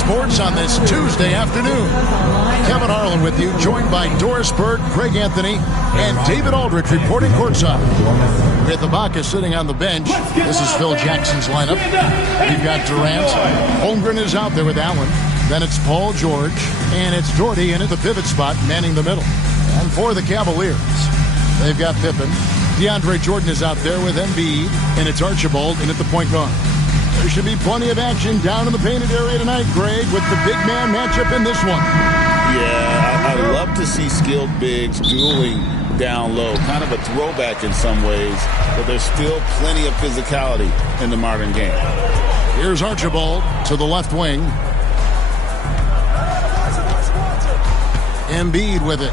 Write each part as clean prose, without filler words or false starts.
Sports on this Tuesday afternoon. Kevin Harlan with you, joined by Doris Bird, Craig Anthony, and David Aldrich reporting courtside. With Ibaka sitting on the bench, this is Phil Jackson's lineup. We've got Durant. Holmgren is out there with Allen. Then it's Paul George, and it's Doherty in at the pivot spot, manning the middle. And for the Cavaliers, they've got Pippen. DeAndre Jordan is out there with Embiid, and it's Archibald in at the point guard. There should be plenty of action down in the painted area tonight, Greg, with the big man matchup in this one. Yeah, I love to see skilled bigs dueling down low. Kind of a throwback in some ways, but there's still plenty of physicality in the modern game. Here's Archibald to the left wing. Embiid with it.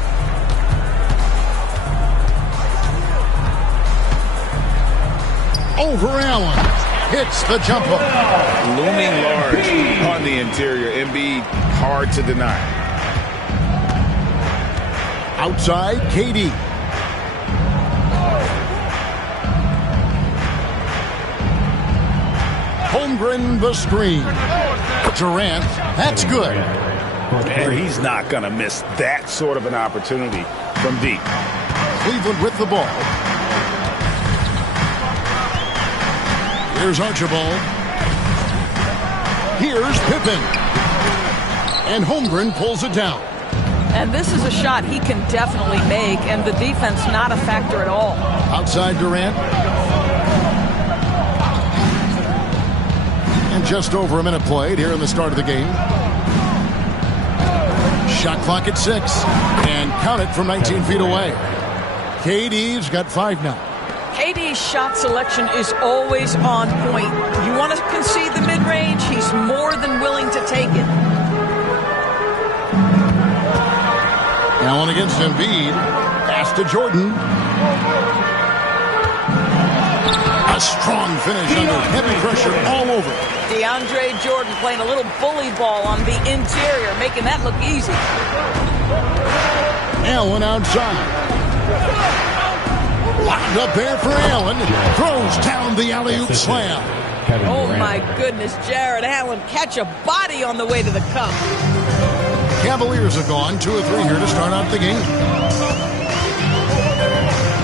Over Allen. Hits the jumper. Looming large on the interior. Embiid hard to deny. Outside, KD. Holmgren the screen. Durant, that's good. And he's not going to miss that sort of an opportunity from deep. Cleveland with the ball. Here's Archibald. Here's Pippen. And Holmgren pulls it down. And this is a shot he can definitely make, and the defense not a factor at all. Outside Durant. And just over a minute played here in the start of the game. Shot clock at 6. And count it from 19 feet away. KD's got 5 now. KD's shot selection is always on point. You want to concede the mid-range, he's more than willing to take it. Allen against Embiid. Pass to Jordan. A strong finish under heavy pressure all over. DeAndre Jordan playing a little bully ball on the interior, making that look easy. Allen outside. Locked up there for Allen. Throws down the alley-oop slam. Oh, my goodness. Jared Allen catch a body on the way to the cup. Cavaliers have gone 2 or 3 here to start out the game.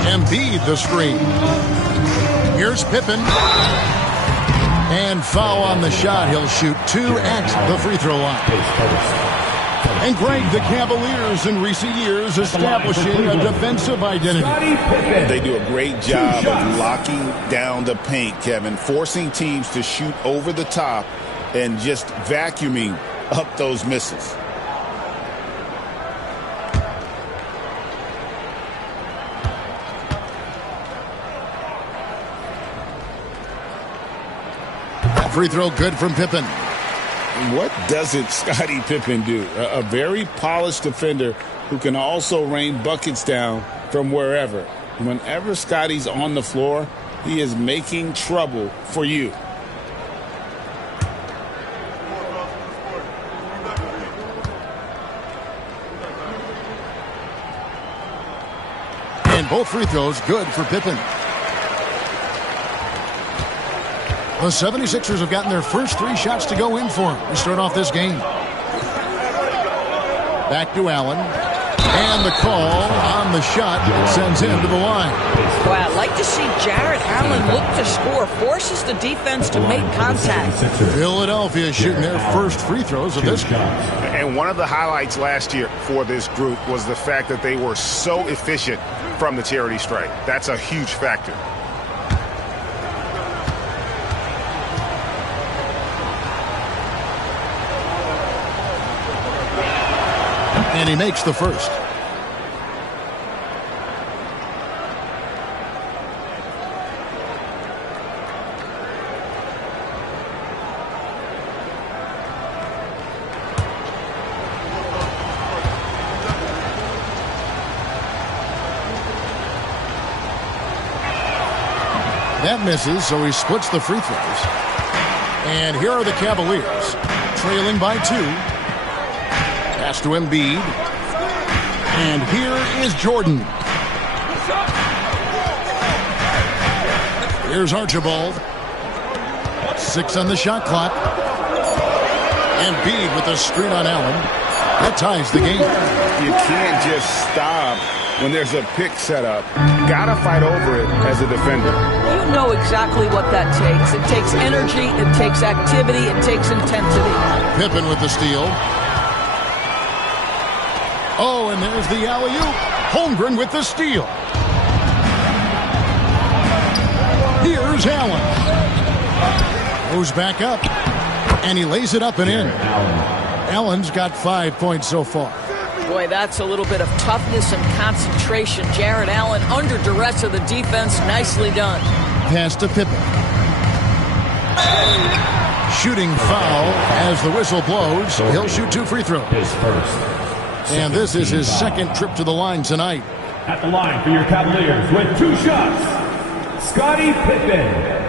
Embiid the screen. Here's Pippen. And foul on the shot. He'll shoot 2 at the free throw line. And Greg, the Cavaliers in recent years establishing a defensive identity. They do a great job of locking down the paint, Kevin, forcing teams to shoot over the top and just vacuuming up those misses. That free throw good from Pippen. What doesn't Scottie Pippen do? A very polished defender who can also rain buckets down from wherever. Whenever Scottie's on the floor, he is making trouble for you. And both free throws good for Pippen. The 76ers have gotten their first 3 shots to go in for him to start off this game. Back to Allen. And the call on the shot that sends him to the line. Well, I'd like to see Jared Allen look to score, forces the defense to make contact. Philadelphia shooting their first free throws of this game. And one of the highlights last year for this group was the fact that they were so efficient from the charity stripe. That's a huge factor. And he makes the first. That misses, so he splits the free throws. And here are the Cavaliers, trailing by 2. Pass to Embiid. And here is Jordan. Here's Archibald. 6 on the shot clock. Embiid with a screen on Allen. That ties the game. You can't just stop when there's a pick set up. Gotta fight over it as a defender. You know exactly what that takes. It takes energy, it takes activity, it takes intensity. Pippen with the steal. Oh, and there's the alley-oop. Holmgren with the steal. Here's Allen. Goes back up. And he lays it up and in. Allen's got 5 points so far. Boy, that's a little bit of toughness and concentration. Jarrett Allen under duress of the defense. Nicely done. Pass to Pippen. Shooting foul as the whistle blows. He'll shoot 2 free throws. And this is his second trip to the line tonight. At the line for your Cavaliers with 2 shots, Scottie Pippen.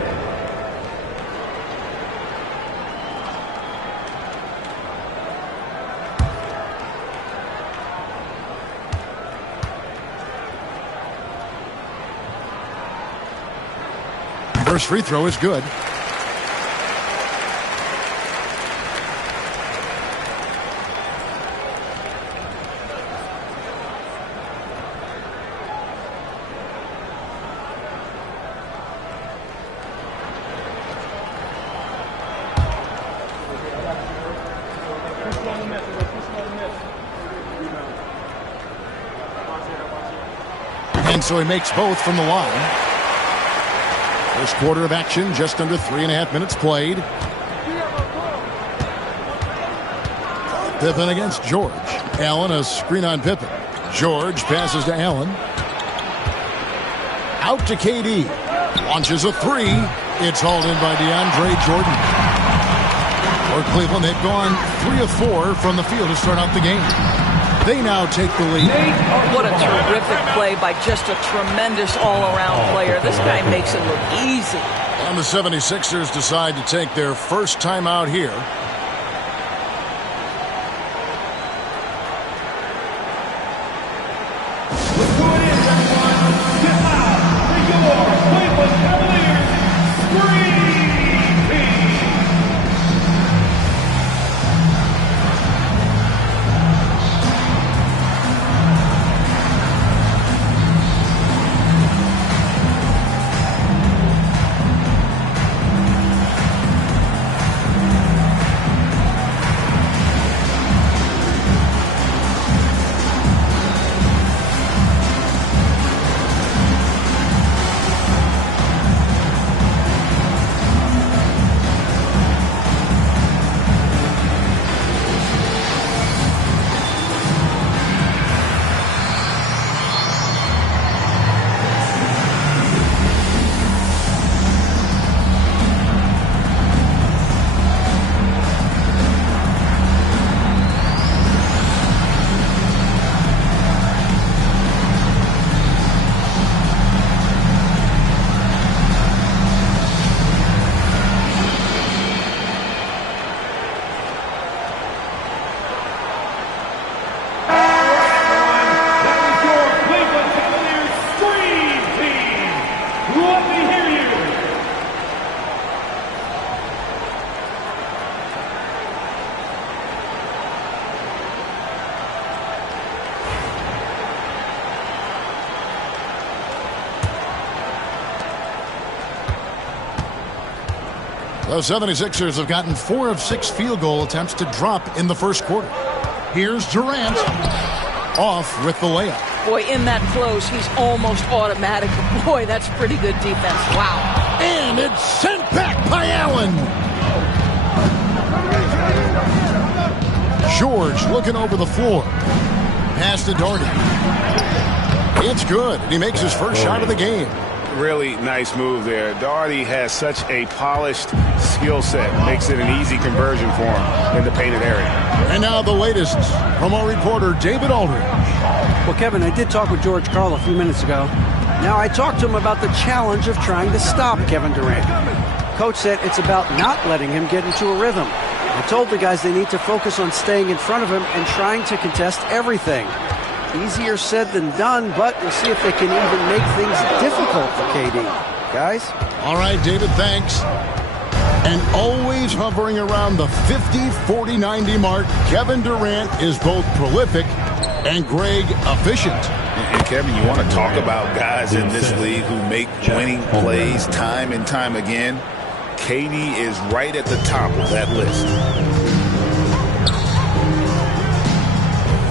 First free throw is good. And so he makes both from the line. First quarter of action, just under 3.5 minutes played. Pippen against George. Allen, a screen on Pippen. George passes to Allen. Out to KD. Launches a 3. It's hauled in by DeAndre Jordan. For Cleveland, they've gone 3 of 4 from the field to start out the game. They now take the lead. What a terrific play by just a tremendous all-around player. This guy makes it look easy. And the 76ers decide to take their first time out here. Let's go in, everyone. Get loud for your Cleveland Cavaliers Scream Team. The 76ers have gotten 4 of 6 field goal attempts to drop in the first quarter. Here's Durant. Off with the layup. Boy, in that close, he's almost automatic. Boy, that's pretty good defense. Wow. And it's sent back by Allen. George looking over the floor. Pass to Doherty. It's good. He makes his first shot of the game. Really nice move there. Doherty has such a polished skill set. Makes it an easy conversion for him in the painted area. And now the latest from our reporter, David Aldridge. Well, Kevin, I did talk with George Karl a few minutes ago. Now, I talked to him about the challenge of trying to stop Kevin Durant. Coach said it's about not letting him get into a rhythm. I told the guys they need to focus on staying in front of him and trying to contest everything. Easier said than done, but we'll see if they can even make things difficult for KD. Guys? All right, David, thanks. And always hovering around the 50, 40, 90 mark, Kevin Durant is both prolific and, Greg, efficient. And Kevin, you want to talk about guys in this league who make winning plays time and time again. KD is right at the top of that list.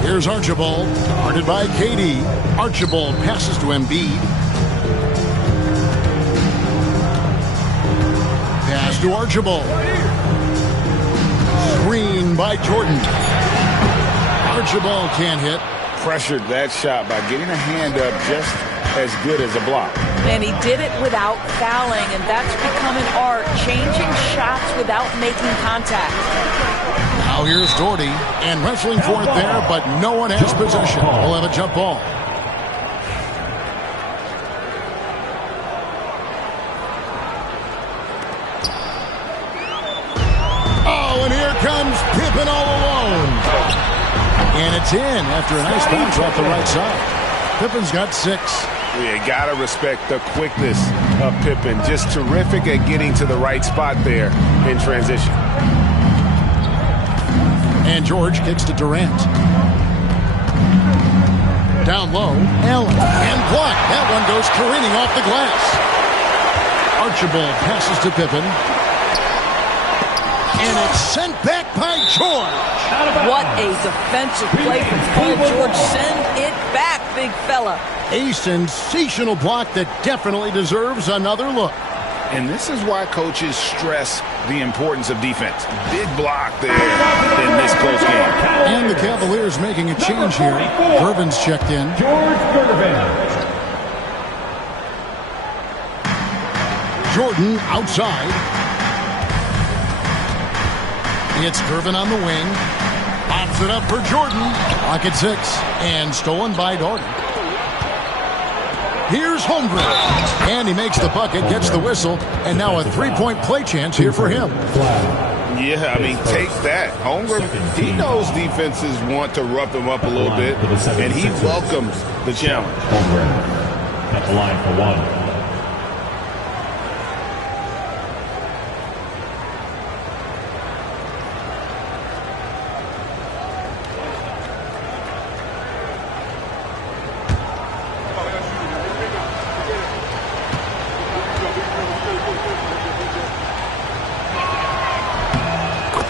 Here's Archibald, guarded by KD. Archibald passes to Embiid. Pass to Archibald. Screen by Jordan. Archibald can't hit. Pressured that shot by getting a hand up just as good as a block. And he did it without fouling, and that's become an art, changing shots without making contact. Now here's Doherty, and wrestling for it there, but no one has possession. We'll have a jump ball. Oh, and here comes Pippen all alone. And it's in after a nice bounce off the right side. Pippen's got 6. You got to respect the quickness of Pippen. Just terrific at getting to the right spot there in transition. And George kicks to Durant. Down low, Allen. And blocked. That one goes careening off the glass. Archibald passes to Pippen. And it's sent back by George. What a defensive play from Paul George. Send it back, big fella. A sensational block that definitely deserves another look. And this is why coaches stress the importance of defense. Big block there in this close game. And the Cavaliers making a change here. Gervin's checked in. George Gervin. Jordan outside. It's Gervin on the wing. Pops it up for Jordan. Pocket 6. And stolen by Doherty. Here's Holmgren. And he makes the bucket, gets the whistle, and now a three-point play chance here for him. Yeah, I mean, take that. Holmgren, he knows defenses want to rough him up a little bit, and he welcomes the challenge. Holmgren at the line for one.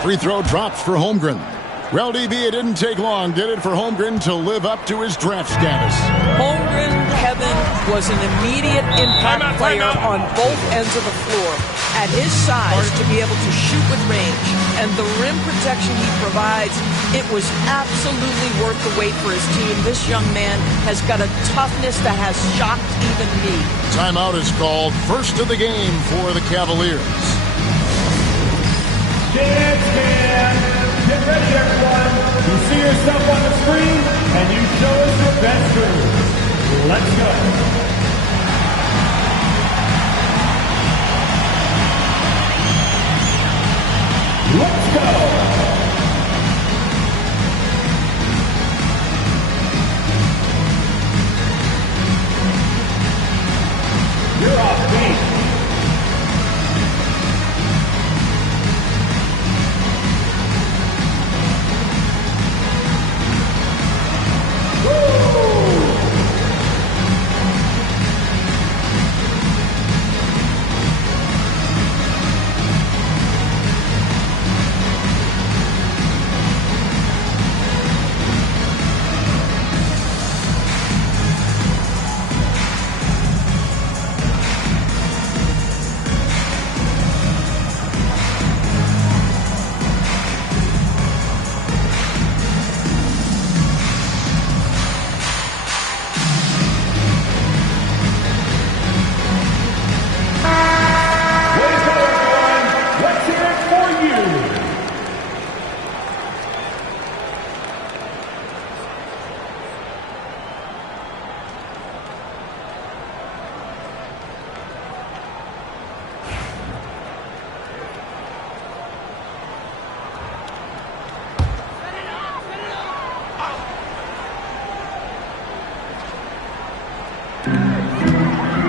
Free throw drops for Holmgren. Well, DB, it didn't take long, did it, for Holmgren to live up to his draft status? Holmgren, Kevin, was an immediate impact player on both ends of the floor. At his size, to be able to shoot with range and the rim protection he provides, it was absolutely worth the wait for his team. This young man has got a toughness that has shocked even me. Timeout is called. First of the game for the Cavaliers. Dance man, get ready everyone. You see yourself on the screen and you show us your best move. Let's go. Let's go. You're off beat.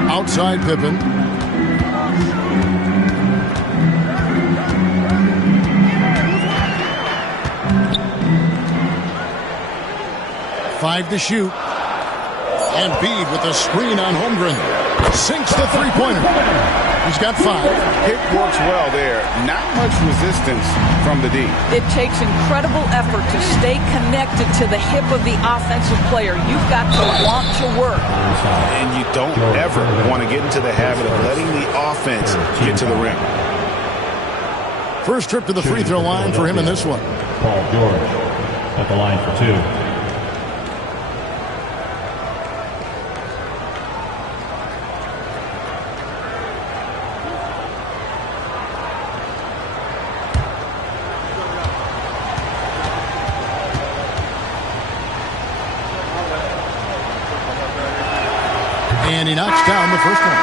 Outside Pippen. 5 to shoot. And Embiid with a screen on Holmgren. Sinks the three-pointer. He's got 5. It works well there. Not much resistance from the D. It takes incredible effort to stay connected to the hip of the offensive player. You've got to want to work. And you don't ever want to get into the habit of letting the offense get to the rim. First trip to the free throw line for him in this one. Paul George at the line for 2. And he knocks down the first one.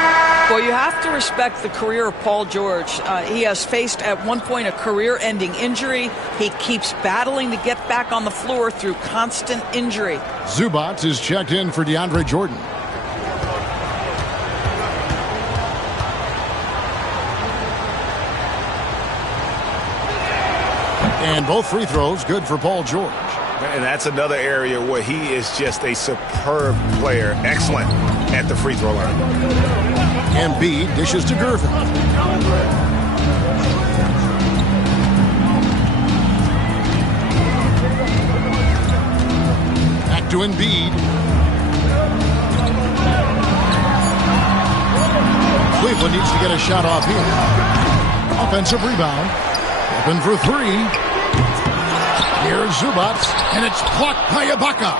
Well, you have to respect the career of Paul George. He has faced at one point a career-ending injury. He keeps battling to get back on the floor through constant injury. Zubac is checked in for DeAndre Jordan. And both free throws good for Paul George. And that's another area where he is just a superb player. Excellent at the free throw line. Embiid dishes to Gervin. Back to Embiid. Cleveland needs to get a shot off here. Offensive rebound. Open for 3. Here's Zubac, and it's blocked by Ibaka.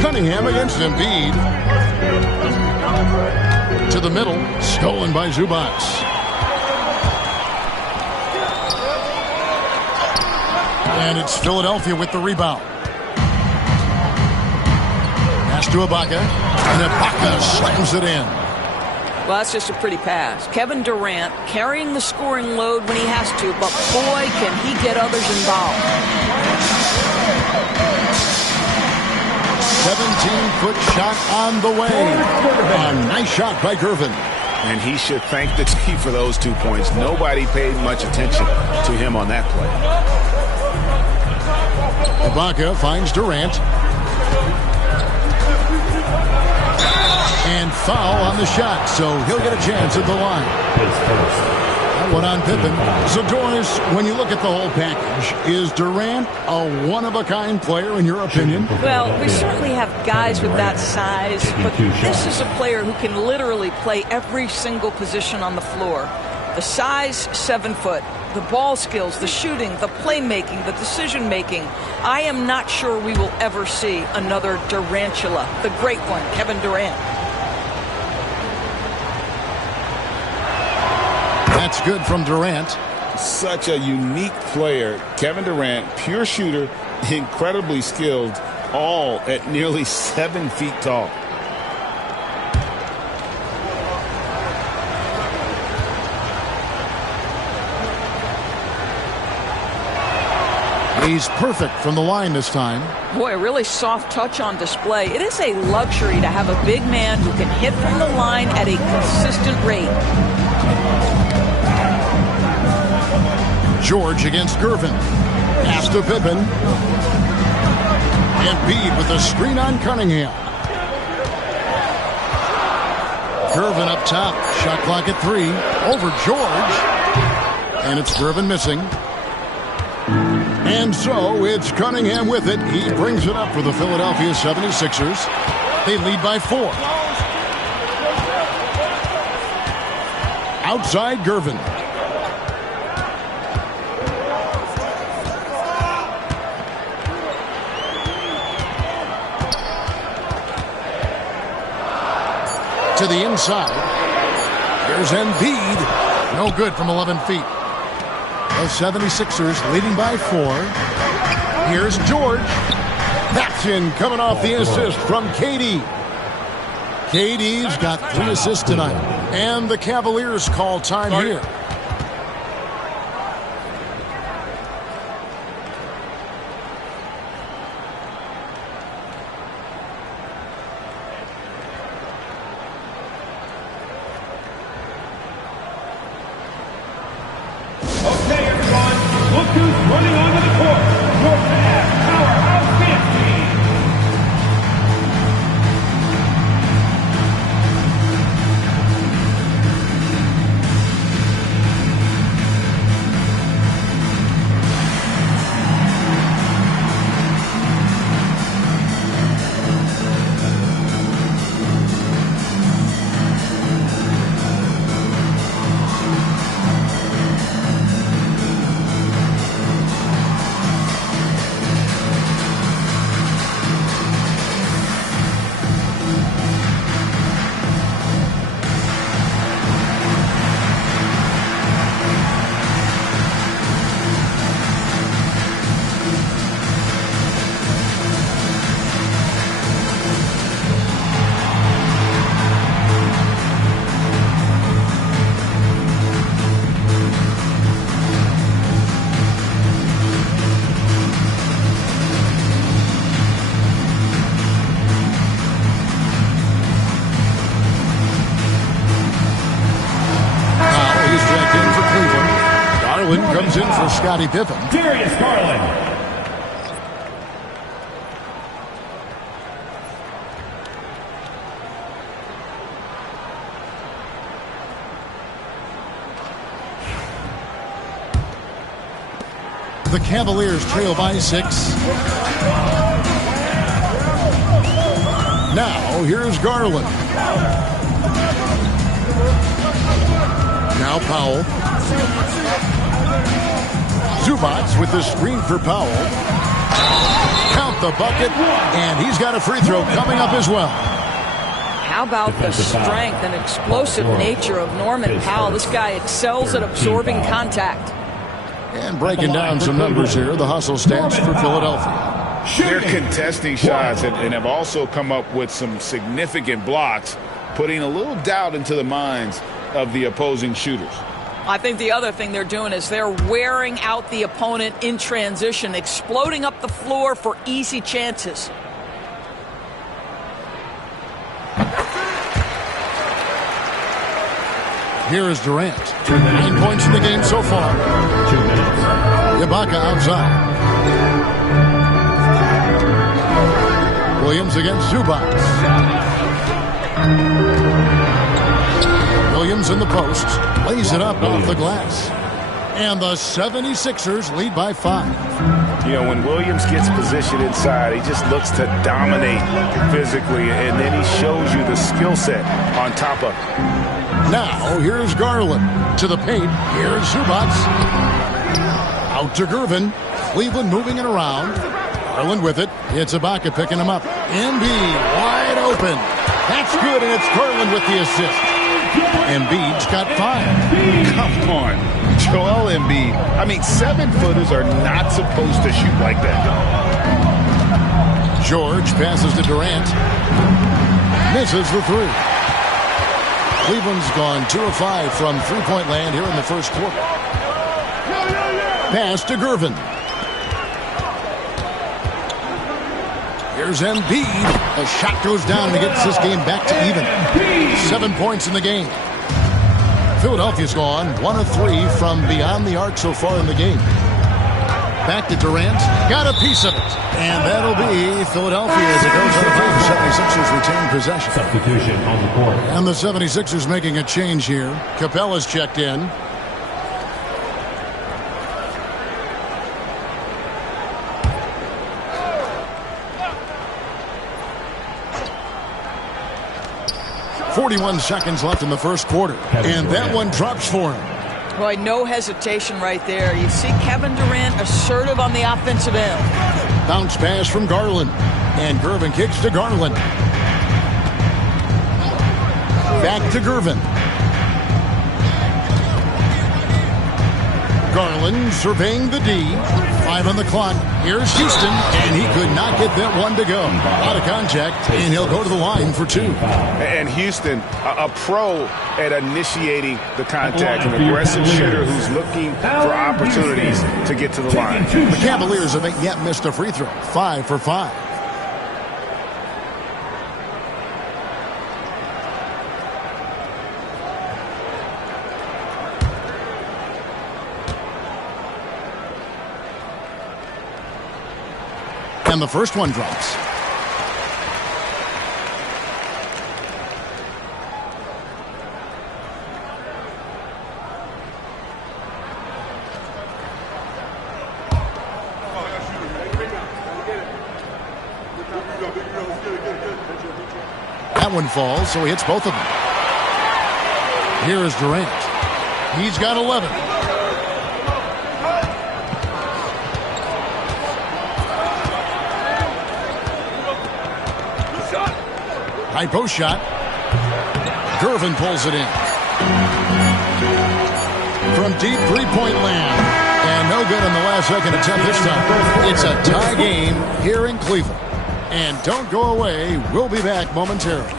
Cunningham against Embiid. To the middle, stolen by Zubac. And it's Philadelphia with the rebound. Pass to Ibaka, and Ibaka slams it in. Well, that's just a pretty pass. Kevin Durant carrying the scoring load when he has to, but boy, can he get others involved. 17-foot shot on the way. A nice shot by Gervin. And he should thank the team for those 2 points. Nobody paid much attention to him on that play. Ibaka finds Durant. And foul on the shot, so he'll get a chance at the line. That one on Pippen. So, Doris, when you look at the whole package, is Durant a one-of-a-kind player in your opinion? Well, we certainly have guys with that size, but this is a player who can literally play every single position on the floor. The size, 7 foot. The ball skills, the shooting, the playmaking, the decision-making. I am not sure we will ever see another Durantula, the great one, Kevin Durant. That's good from Durant. Such a unique player. Kevin Durant, pure shooter, incredibly skilled, all at nearly 7 feet tall. He's perfect from the line this time. Boy, a really soft touch on display. It is a luxury to have a big man who can hit from the line at a consistent rate. George against Gervin. Pass to Pippen. Embiid with a screen on Cunningham. Gervin up top. Shot clock at 3. Over George. And it's Gervin missing. And so it's Cunningham with it. He brings it up for the Philadelphia 76ers. They lead by 4. Outside Gervin. To the inside. Here's Embiid. No good from 11 feet. The 76ers leading by 4. Here's George. That's in, coming off the assist from KD. KD's got 3 assists tonight. And the Cavaliers call time here. Okay, everyone, look who's running onto the court. Comes in for Scottie Pippen. Darius Garland. The Cavaliers trail by 6. Now, here's Garland. Now Powell. Zubac with the screen for Powell. Count the bucket, and he's got a free throw coming up as well. How about the strength and explosive nature of Norman Powell? This guy excels at absorbing contact. And breaking down some numbers here, the hustle stats for Philadelphia. They're contesting shots and have also come up with some significant blocks, putting a little doubt into the minds of the opposing shooters. I think the other thing they're doing is they're wearing out the opponent in transition, exploding up the floor for easy chances. Here is Durant. 9 points in the game so far. 2 minutes. Ibaka outside. Williams against Zubac. Williams in the post. Lays it up off the glass. And the 76ers lead by 5. You know, when Williams gets positioned inside, he just looks to dominate physically, and then he shows you the skill set on top of it. Now, here's Garland to the paint. Here's Zubac. Out to Gervin. Cleveland moving it around. Garland with it. It's Ibaka picking him up. Embiid wide open. That's good, and it's Garland with the assist. Embiid's got 5. Come on. Joel Embiid. I mean, 7-footers are not supposed to shoot like that. George passes to Durant. Misses the 3. Cleveland's gone 2 of 5 from three-point land here in the first quarter. Pass to Gervin. Here's Embiid. A shot goes down and he gets this game back to even. 7 points in the game. Philadelphia's gone 1 of 3 from beyond the arc so far in the game. Back to Durant. Got a piece of it. And that'll be Philadelphia as it goes on the field. The 76ers retain possession. Substitution on the court. And the 76ers making a change here. Capella's checked in. .41 left in the first quarter. And that one drops for him. Boy, no hesitation right there. You see Kevin Durant assertive on the offensive end. Bounce pass from Garland. And Gervin kicks to Garland. Back to Gervin. Garland surveying the D. 5 on the clock. Here's Houston, and he could not get that one to go. Out of contact, and he'll go to the line for 2. And Houston, a pro at initiating the contact, an aggressive shooter who's looking for opportunities to get to the line. The Cavaliers haven't yet missed a free throw. 5 for 5. And the first one drops. That one falls, so he hits both of them. Here is Durant. He's got 11. High post shot. Gervin pulls it in. From deep three-point land. And no good on the last second attempt this time. It's a tie game here in Cleveland. And don't go away. We'll be back momentarily.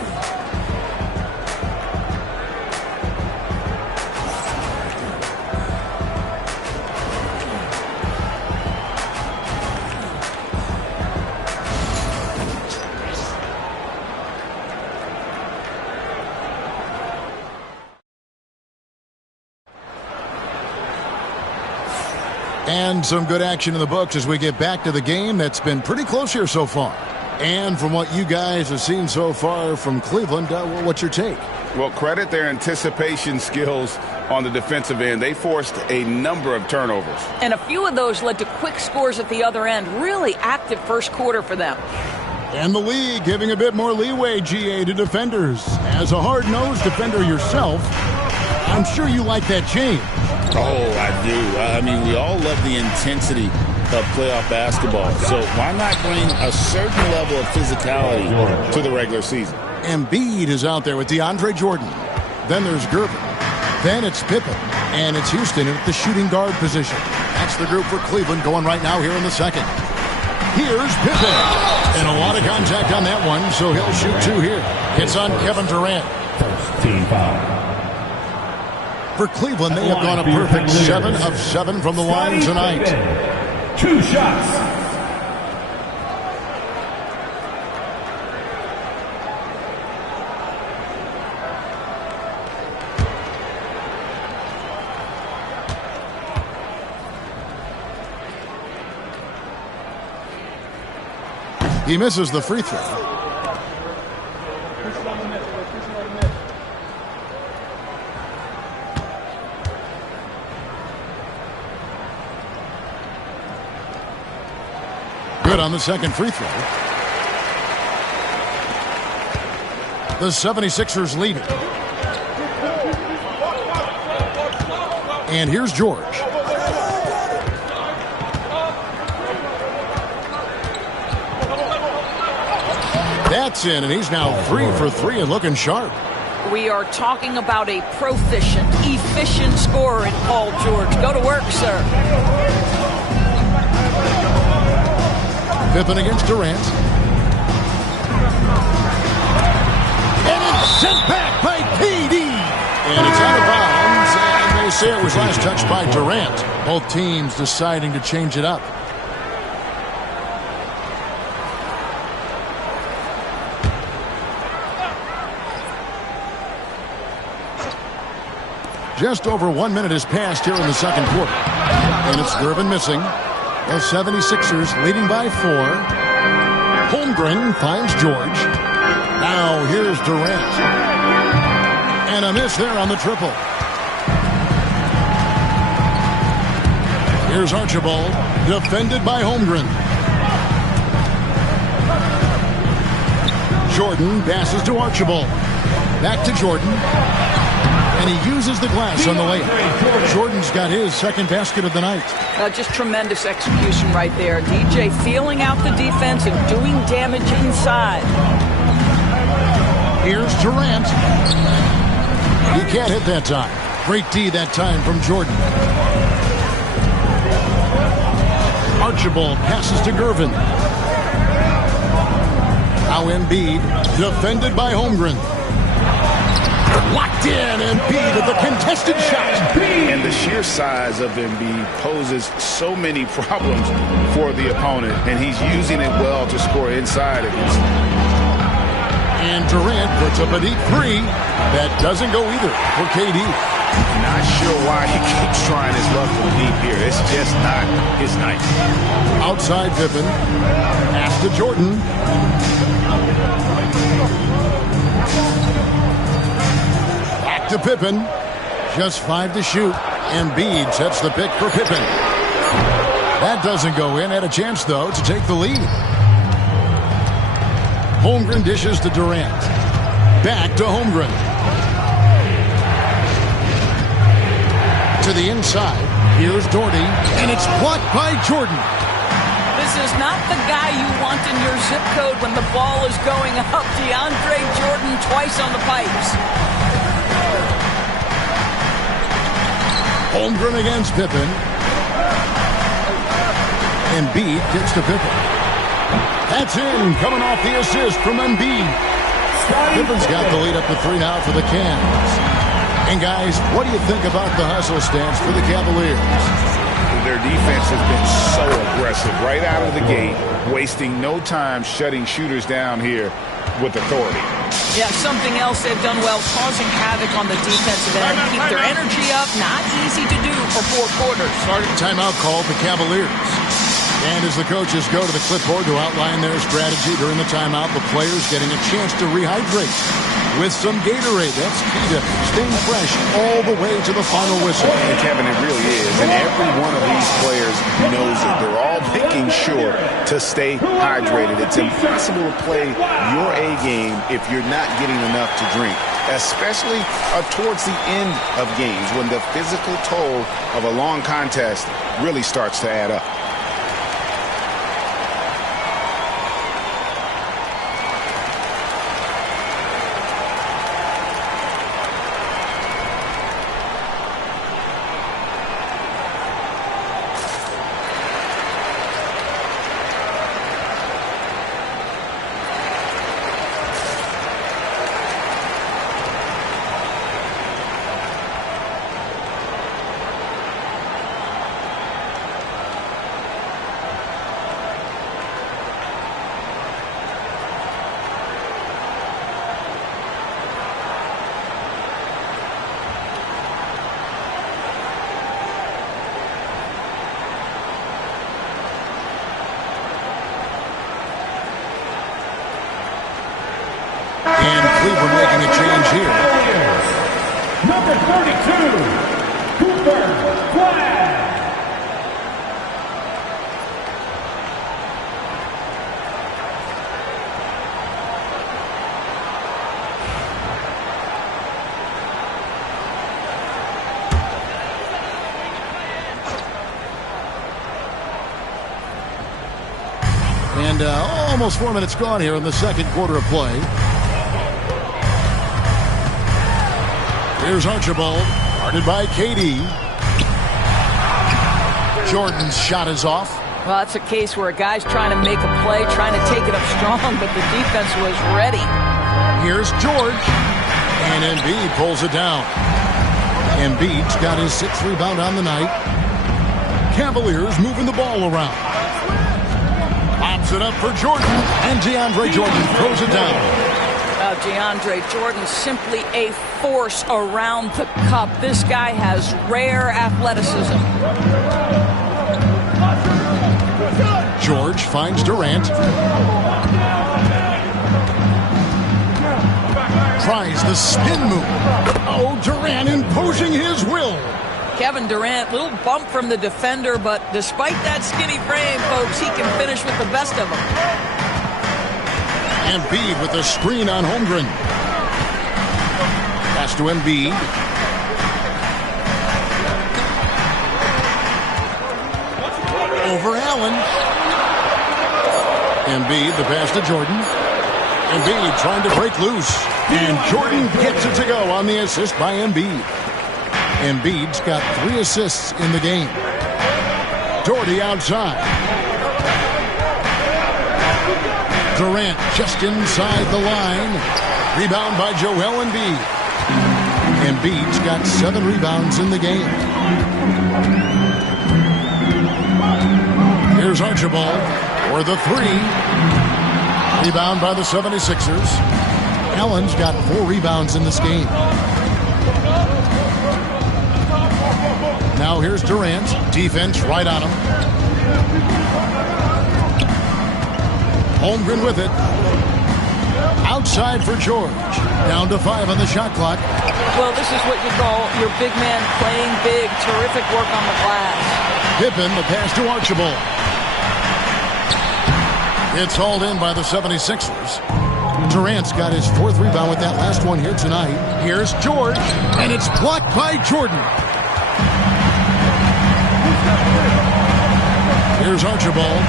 And some good action in the books as we get back to the game that's been pretty close here so far. And from what you guys have seen so far from Cleveland, what's your take? Well, credit their anticipation skills on the defensive end. They forced a number of turnovers. And a few of those led to quick scores at the other end. Really active first quarter for them. And the league giving a bit more leeway, GA, to defenders. As a hard-nosed defender yourself, I'm sure you like that change. Oh, I do. I mean, we all love the intensity of playoff basketball. So why not bring a certain level of physicality to the regular season? Embiid is out there with DeAndre Jordan. Then there's Gervin. Then it's Pippen. And it's Houston at the shooting guard position. That's the group for Cleveland going right now here in the second. Here's Pippen. And a lot of contact on that one, so he'll shoot two here. It's on Kevin Durant. First team foul. For Cleveland, they have gone a perfect 7 of 7 from the line tonight. 2 shots. He misses the free throw. Good on the second free throw. The 76ers lead it. And here's George. That's in, and he's now 3 for 3 and looking sharp. We are talking about a proficient, efficient scorer in Paul George. Go to work, sir. Pippen against Durant. And it's sent back by KD. And it's out of bounds. And they say it was last touched by Durant. Both teams deciding to change it up. Just over 1 minute has passed here in the second quarter. And it's Gervin missing. The 76ers leading by 4. Holmgren finds George. Now here's Durant. And a miss there on the triple. Here's Archibald, defended by Holmgren. Jordan passes to Archibald. Back to Jordan. And he uses the glass on the layup. Jordan's got his second basket of the night. Just tremendous execution right there. DJ feeling out the defense and doing damage inside. Here's Durant. He can't hit that time. Great D that time from Jordan. Archibald passes to Gervin. Now Embiid, defended by Holmgren. Locked in, Embiid with the contested shot. And the sheer size of Embiid poses so many problems for the opponent, and he's using it well to score inside against him. And Durant puts up a deep 3. That doesn't go either for KD. Not sure why he keeps trying his luck from deep here. it's just not his night. Outside Pippen. Pass to Jordan. Back to Pippen. Just 5 to shoot. Embiid sets the pick for Pippen. That doesn't go in. Had a chance, though, to take the lead. Holmgren dishes to Durant. Back to Holmgren. To the inside. Here's Doherty. And it's blocked by Jordan. This is not the guy you want in your zip code when the ball is going up. DeAndre Jordan twice on the pipes. Holmgren against Pippen. Embiid gets to Pippen. That's in, coming off the assist from Embiid. Pippen's got the lead up to 3 now for the Cavs. And guys, what do you think about the hustle stance for the Cavaliers? Their defense has been so aggressive right out of the gate, wasting no time shutting shooters down here with authority. Yeah, something else they've done well, causing havoc on the defensive end. Keep their energy up. Not easy to do for 4 quarters. Timeout called the Cavaliers. And as the coaches go to the clipboard to outline their strategy during the timeout, the players getting a chance to rehydrate with some Gatorade. That's key to staying fresh all the way to the final whistle. And Kevin, it really is. And every one of these players knows it. They're all making sure to stay hydrated. It's impossible to play your A game if you're not getting enough to drink, especially towards the end of games when the physical toll of a long contest really starts to add up. Cleveland making a change here. Number 32, Cooper Flag. And almost 4 minutes gone here in the second quarter of play. Here's Archibald, guarded by KD. Jordan's shot is off. Well, that's a case where a guy's trying to make a play, trying to take it up strong, but the defense was ready. Here's George. And Embiid pulls it down. Embiid's got his 6th rebound on the night. Cavaliers moving the ball around. Pops it up for Jordan. And DeAndre Jordan throws it down. DeAndre Jordan simply a force around the cup. This guy has rare athleticism. George finds Durant. Tries the spin move. Oh, Durant imposing his will. Kevin Durant, little bump from the defender, but despite that skinny frame, folks, he can finish with the best of them. Embiid with a screen on Holmgren. Pass to Embiid. Over Allen. Embiid, the pass to Jordan. Embiid trying to break loose. And Jordan gets it to go on the assist by Embiid. Embiid's got 3 assists in the game. Doherty outside. Durant just inside the line. Rebound by Joel Embiid. Embiid's got 7 rebounds in the game. Here's Archibald for the 3. Rebound by the 76ers. Allen's got 4 rebounds in this game. Now here's Durant. Defense right on him. Holmgren with it. Outside for George. Down to 5 on the shot clock. Well, this is what you call your big man playing big. Terrific work on the glass. Pippen, the pass to Archibald. It's hauled in by the 76ers. Durant's got his 4th rebound with that last one here tonight. Here's George, and it's blocked by Jordan. Here's Archibald.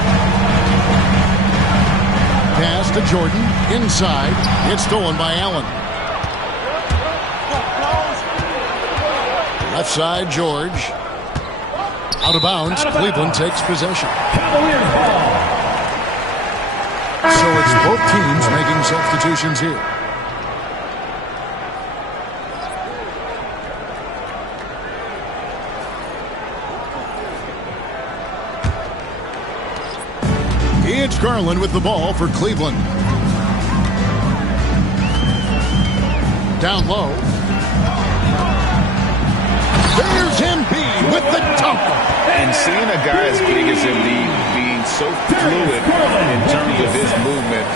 Pass to Jordan. Inside. It's stolen by Allen. Left side, George. Out of bounds. Cleveland takes possession. So it's both teams making substitutions here. It's Garland with the ball for Cleveland. Down low. There's Embiid with the dunk. And seeing a guy as big as Embiid being so fluid in terms of his movement,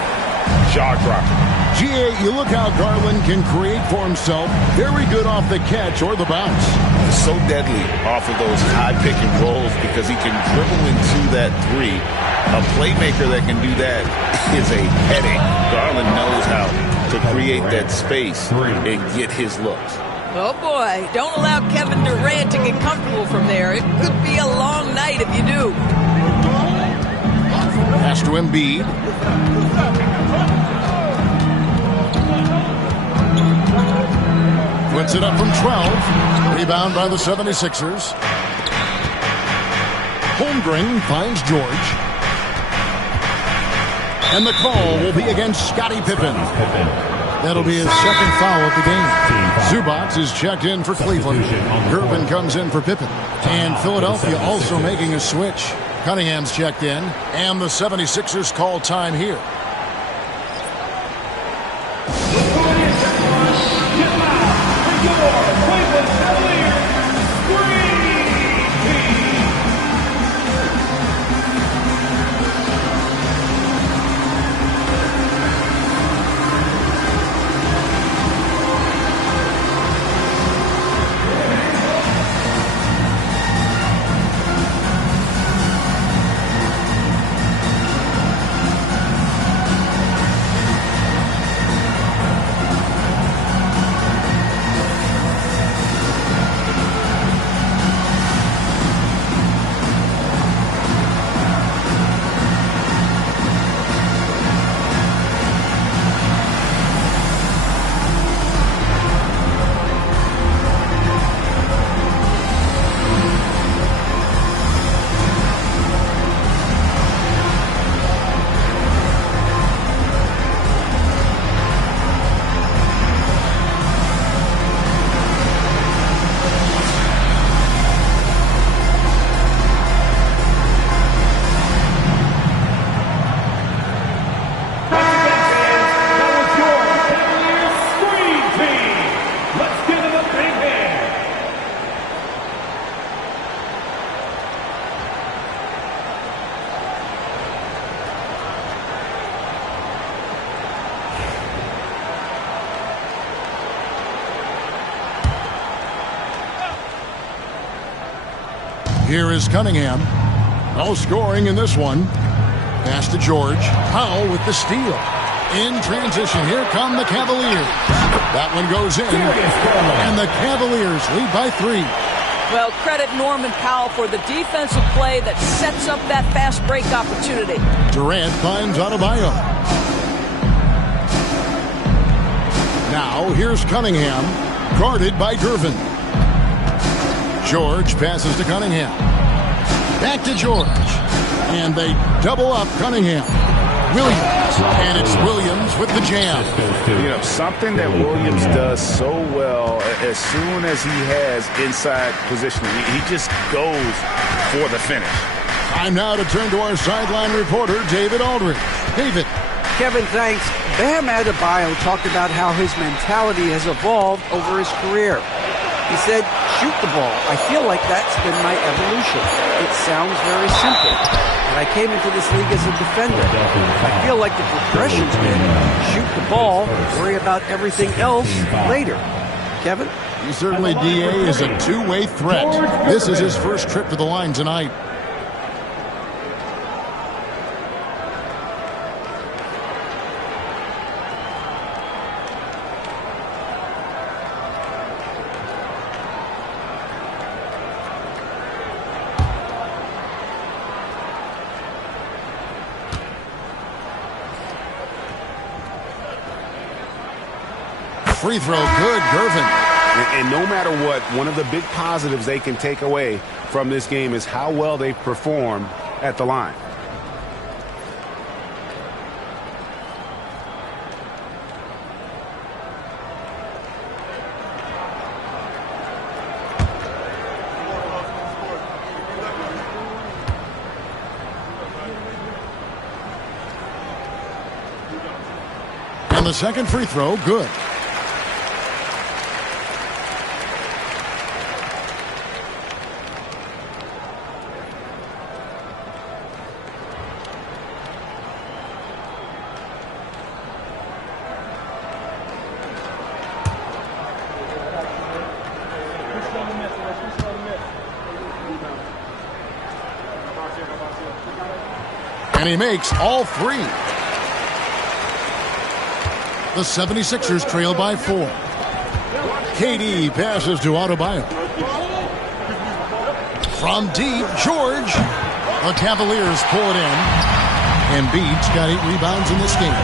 jaw-dropping. GA, you look how Garland can create for himself. Very good off the catch or the bounce. He's so deadly off of those high pick and rolls because he can dribble into that three. A playmaker that can do that is a headache. Garland knows how to create that space and get his looks. Oh, boy. Don't allow Kevin Durant to get comfortable from there. It could be a long night if you do. Pass to Embiid. Puts it up from 12. Rebound by the 76ers. Holmgren finds George. And the call will be against Scottie Pippen. That'll be his 2nd foul of the game. Zubac is checked in for Cleveland. Gervin comes in for Pippen. And Philadelphia also making a switch. Cunningham's checked in. And the 76ers call time here. Here is Cunningham. No scoring in this one. Pass to George. Powell with the steal. In transition, here come the Cavaliers. That one goes in. And the Cavaliers lead by 3. Well, credit Norman Powell for the defensive play that sets up that fast break opportunity. Durant finds Adebayo. Now, here's Cunningham. Guarded by Gervin. George passes to Cunningham. Back to George. And they double up Cunningham. Williams. And it's Williams with the jam. You know, something that Williams does so well as soon as he has inside positioning, he just goes for the finish. Time now to turn to our sideline reporter, David Aldridge. David. Kevin, thanks. Bam Adebayo talked about how his mentality has evolved over his career. He said shoot the ball. I feel like that's been my evolution. It sounds very simple. And I came into this league as a defender. I feel like the progression's been shoot the ball, worry about everything else later. Kevin? He certainly, DA, is a two-way threat. This is his first trip to the line tonight. Free throw, good, Gervin. And no matter what, one of the big positives they can take away from this game is how well they perform at the line. And the second free throw, good. And he makes all three. The 76ers trail by 4. KD passes to Adebayo. From deep, George. The Cavaliers pull it in. Embiid's got 8 rebounds in this game.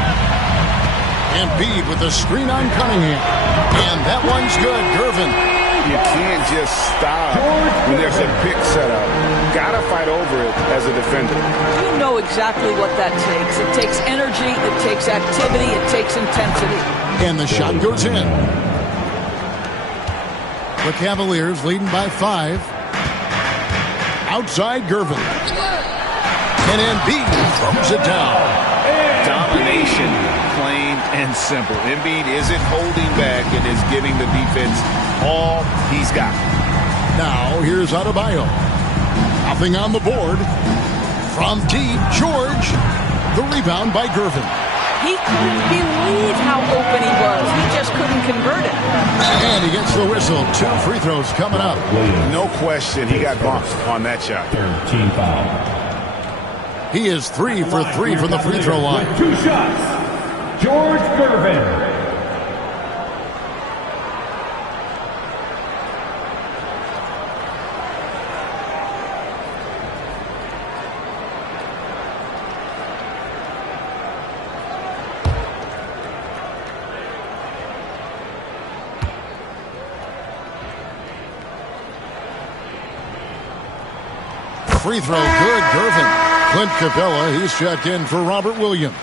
Embiid with the screen on Cunningham. And that one's good, Gervin. You can't just stop when there's a pick set up. Gotta fight over it as a defender. You know exactly what that takes. It takes energy, it takes activity, it takes intensity. And the shot goes in. The Cavaliers leading by 5. Outside Gervin. And Embiid throws it down. Domination, plain and simple. Embiid isn't holding back and is giving the defense all he's got. Now here's Adebayo. Nothing on the board. From deep, George. The rebound by Gervin. He couldn't believe how open he was. He just couldn't convert it. And he gets the whistle. 2 free throws coming up. No question, he got bumped on that shot. Team foul. He is 3 for 3 from the free throw line. 2 shots. George Gervin. Free throw, good, Gervin. Clint Capella, he's checked in for Robert Williams.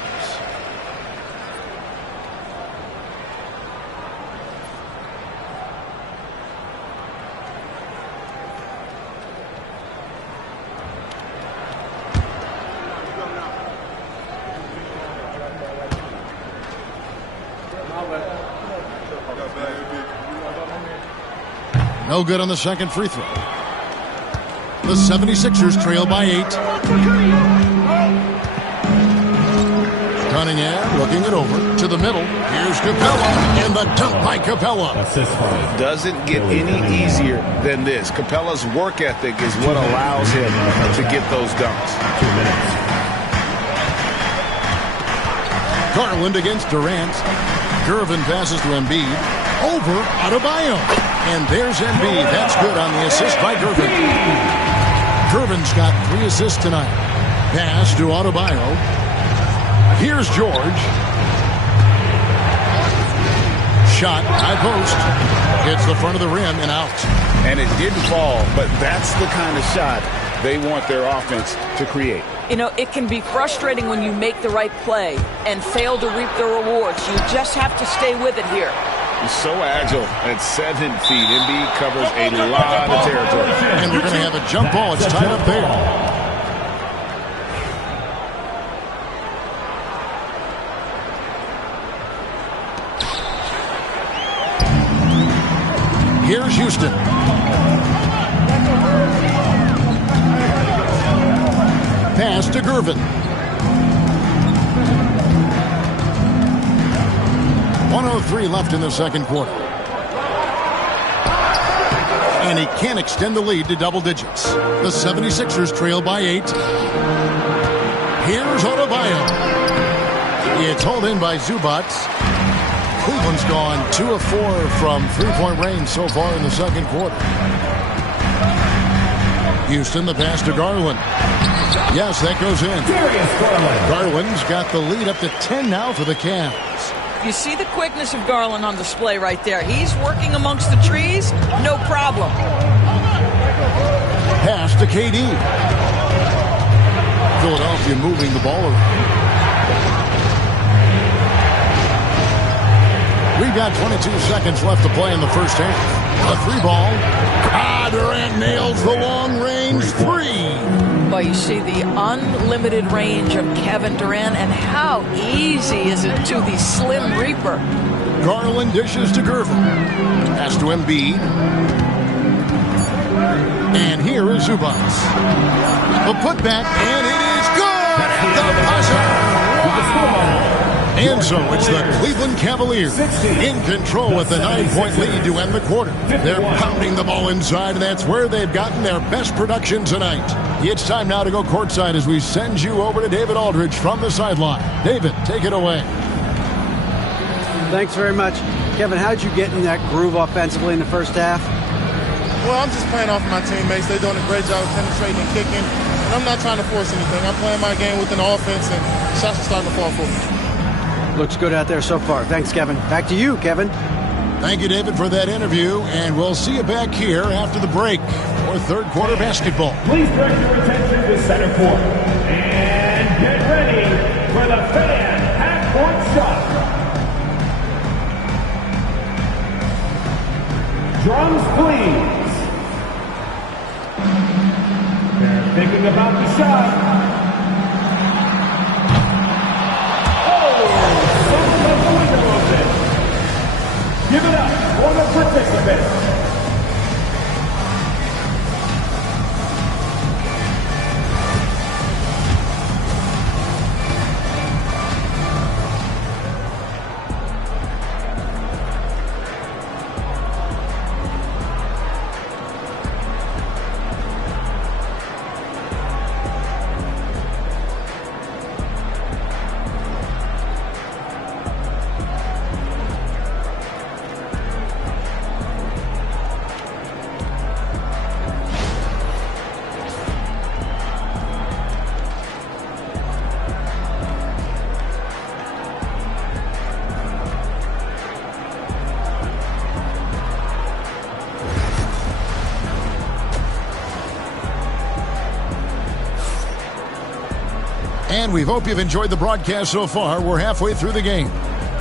No good on the second free throw. The 76ers trail by 8. Cunningham looking it over to the middle. Here's Capella, and the dunk by Capella. Doesn't get any easier than this. Capella's work ethic is what allows him to get those dunks. 2 minutes. Garland against Durant. Gervin passes to Embiid. Over Adebayo. And there's Embiid. That's good on the assist by Gervin. Gervin's got 3 assists tonight. Pass to Adebayo. Here's George. Shot, high post. Hits the front of the rim and out. And it didn't fall, but that's the kind of shot they want their offense to create. You know, it can be frustrating when you make the right play and fail to reap the rewards. You just have to stay with it here. He's so agile at 7 feet. Embiid covers a lot of territory. And we're going to have a jump ball. It's tied up there. Here's Houston. Pass to Gervin. 1:03 left in the second quarter. And he can't extend the lead to double digits. The 76ers trail by 8. Here's Adebayo. It's hauled in by Zubac. Cleveland's gone 2 of 4 from three-point range so far in the second quarter. Houston, the pass to Garland. Yes, that goes in. Garland's got the lead up to 10 now for the Cavs. You see the quickness of Garland on display right there. He's working amongst the trees, no problem. Pass to KD. Philadelphia moving the ball around. We've got 22 seconds left to play in the first half. A 3-ball. Durant nails the long-range 3. Well, you see the unlimited range of Kevin Durant, and how easy is it to the Slim Reaper. Garland dishes to Gervin. Pass to Embiid. And here is Zubac. The putback, and it is good at the buzzer. Wow. And so it's the Cleveland Cavaliers in control with the 9-point lead to end the quarter. They're pounding the ball inside, and that's where they've gotten their best production tonight. It's time now to go courtside as we send you over to David Aldridge from the sideline. David, take it away. Thanks very much. Kevin, how did you get in that groove offensively in the first half? Well, I'm just playing off of my teammates. They're doing a great job of penetrating and kicking, and I'm not trying to force anything. I'm playing my game within the offense, and shots are starting to fall for me. Looks good out there so far. Thanks, Kevin. Back to you, Kevin. Thank you, David, for that interview, and we'll see you back here after the break for third quarter basketball. Please direct your attention to center court and get ready for the fan half-court shot. Drums, please. They're thinking about the shot. Give it up for the participants. And we hope you've enjoyed the broadcast so far. We're halfway through the game.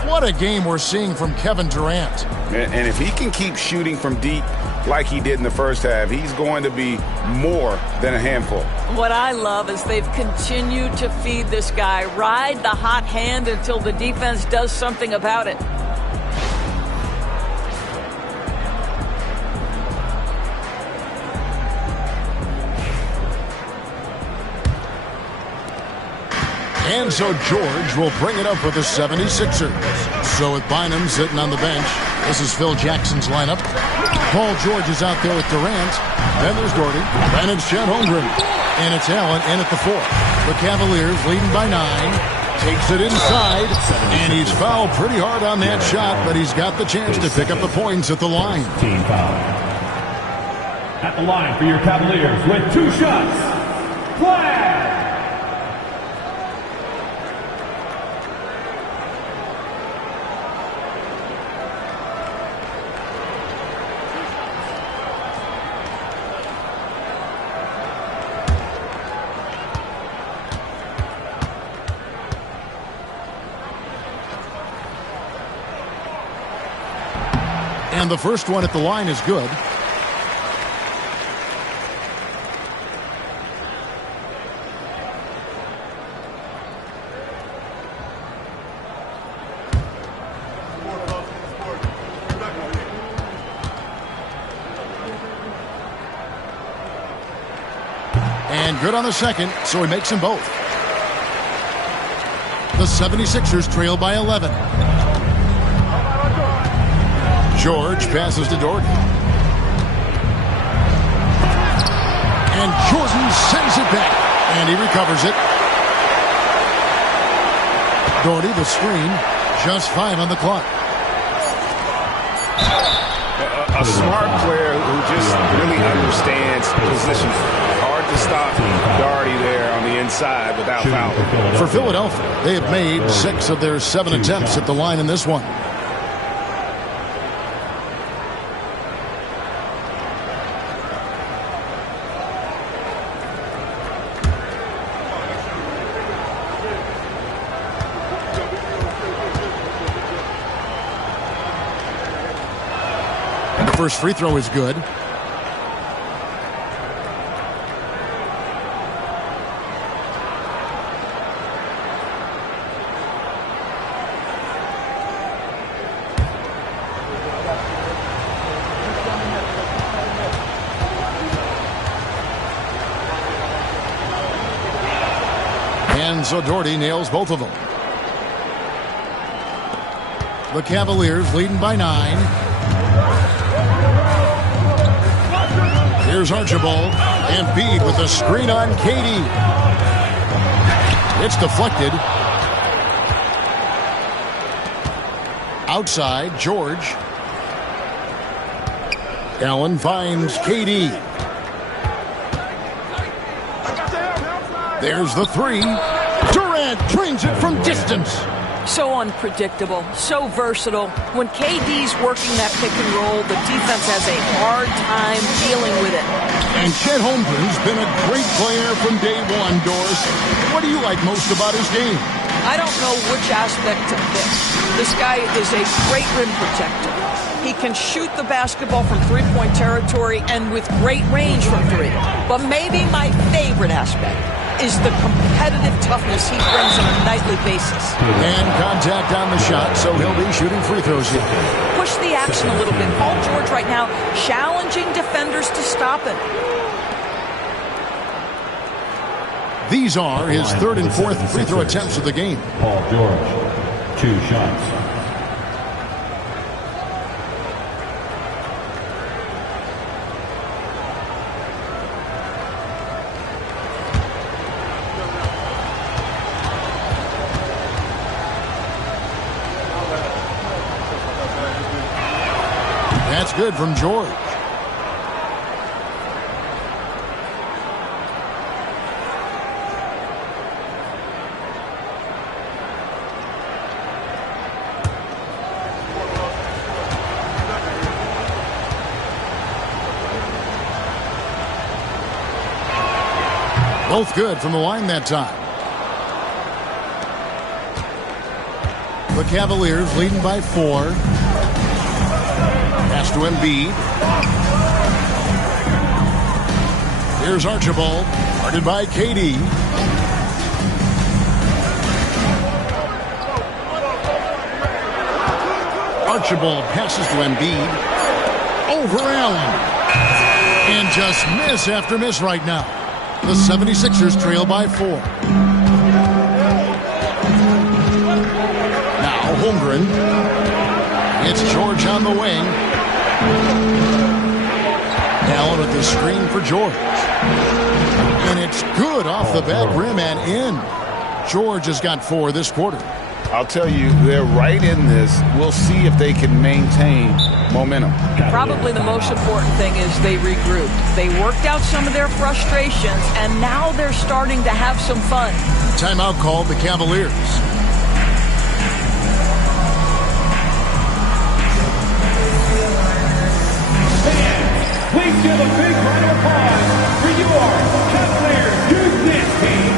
What a game we're seeing from Kevin Durant. And if he can keep shooting from deep like he did in the first half, he's going to be more than a handful. What I love is they've continued to feed this guy, ride the hot hand until the defense does something about it. And so George will bring it up for the 76ers. So with Bynum sitting on the bench, this is Phil Jackson's lineup. Paul George is out there with Durant. Then there's Doherty. Then it's Chet Holmgren. And it's Allen in at the 4. The Cavaliers leading by 9. Takes it inside. And he's fouled pretty hard on that shot, but he's got the chance to pick up the points at the line. Team foul. At the line for your Cavaliers with 2 shots. Play! And the first one at the line is good. And good on the second, so he makes them both. The 76ers trail by 11. George passes to Doherty. And Jordan sends it back. And he recovers it. Doherty, the screen. Just 5 on the clock. A smart player who just really understands position. Hard to stop Doherty there on the inside without fouling. For Philadelphia, they have made 6 of their 7 attempts at the line in this one. First free throw is good. And so Doherty nails both of them. The Cavaliers leading by 9. Here's Archibald, and Embiid with the screen on KD. It's deflected. Outside, George. Allen finds KD. There's the 3. Durant drains it from distance. So unpredictable, so versatile. When KD's working that pick and roll, the defense has a hard time dealing with it. And Chet Holmgren's been a great player from day one, Doris. What do you like most about his game? I don't know which aspect to pick. This guy is a great rim protector. He can shoot the basketball from three-point territory and with great range from 3. But maybe my favorite aspect is the competitive toughness he brings on a nightly basis. And contact on the shot, so he'll be shooting free throws here. Push the action a little bit. Paul George right now challenging defenders to stop him. These are his 3rd and 4th free throw attempts of the game. Paul George, 2 shots. That's good from George. Both good from the line that time. The Cavaliers leading by 4. Pass to Embiid. Here's Archibald, guarded by KD. Archibald passes to Embiid. Over Allen. And just miss after miss right now. The 76ers trail by 4. Now Holmgren. It's George on the wing. Allen with the screen for George. And it's good off the back rim and in. George has got 4 this quarter. I'll tell you, they're right in this. We'll see if they can maintain momentum. Probably the most important thing is they regrouped. They worked out some of their frustrations, and now they're starting to have some fun. Timeout called the Cavaliers. Please give a big round of applause for your Cavaliers Youth Dance Team.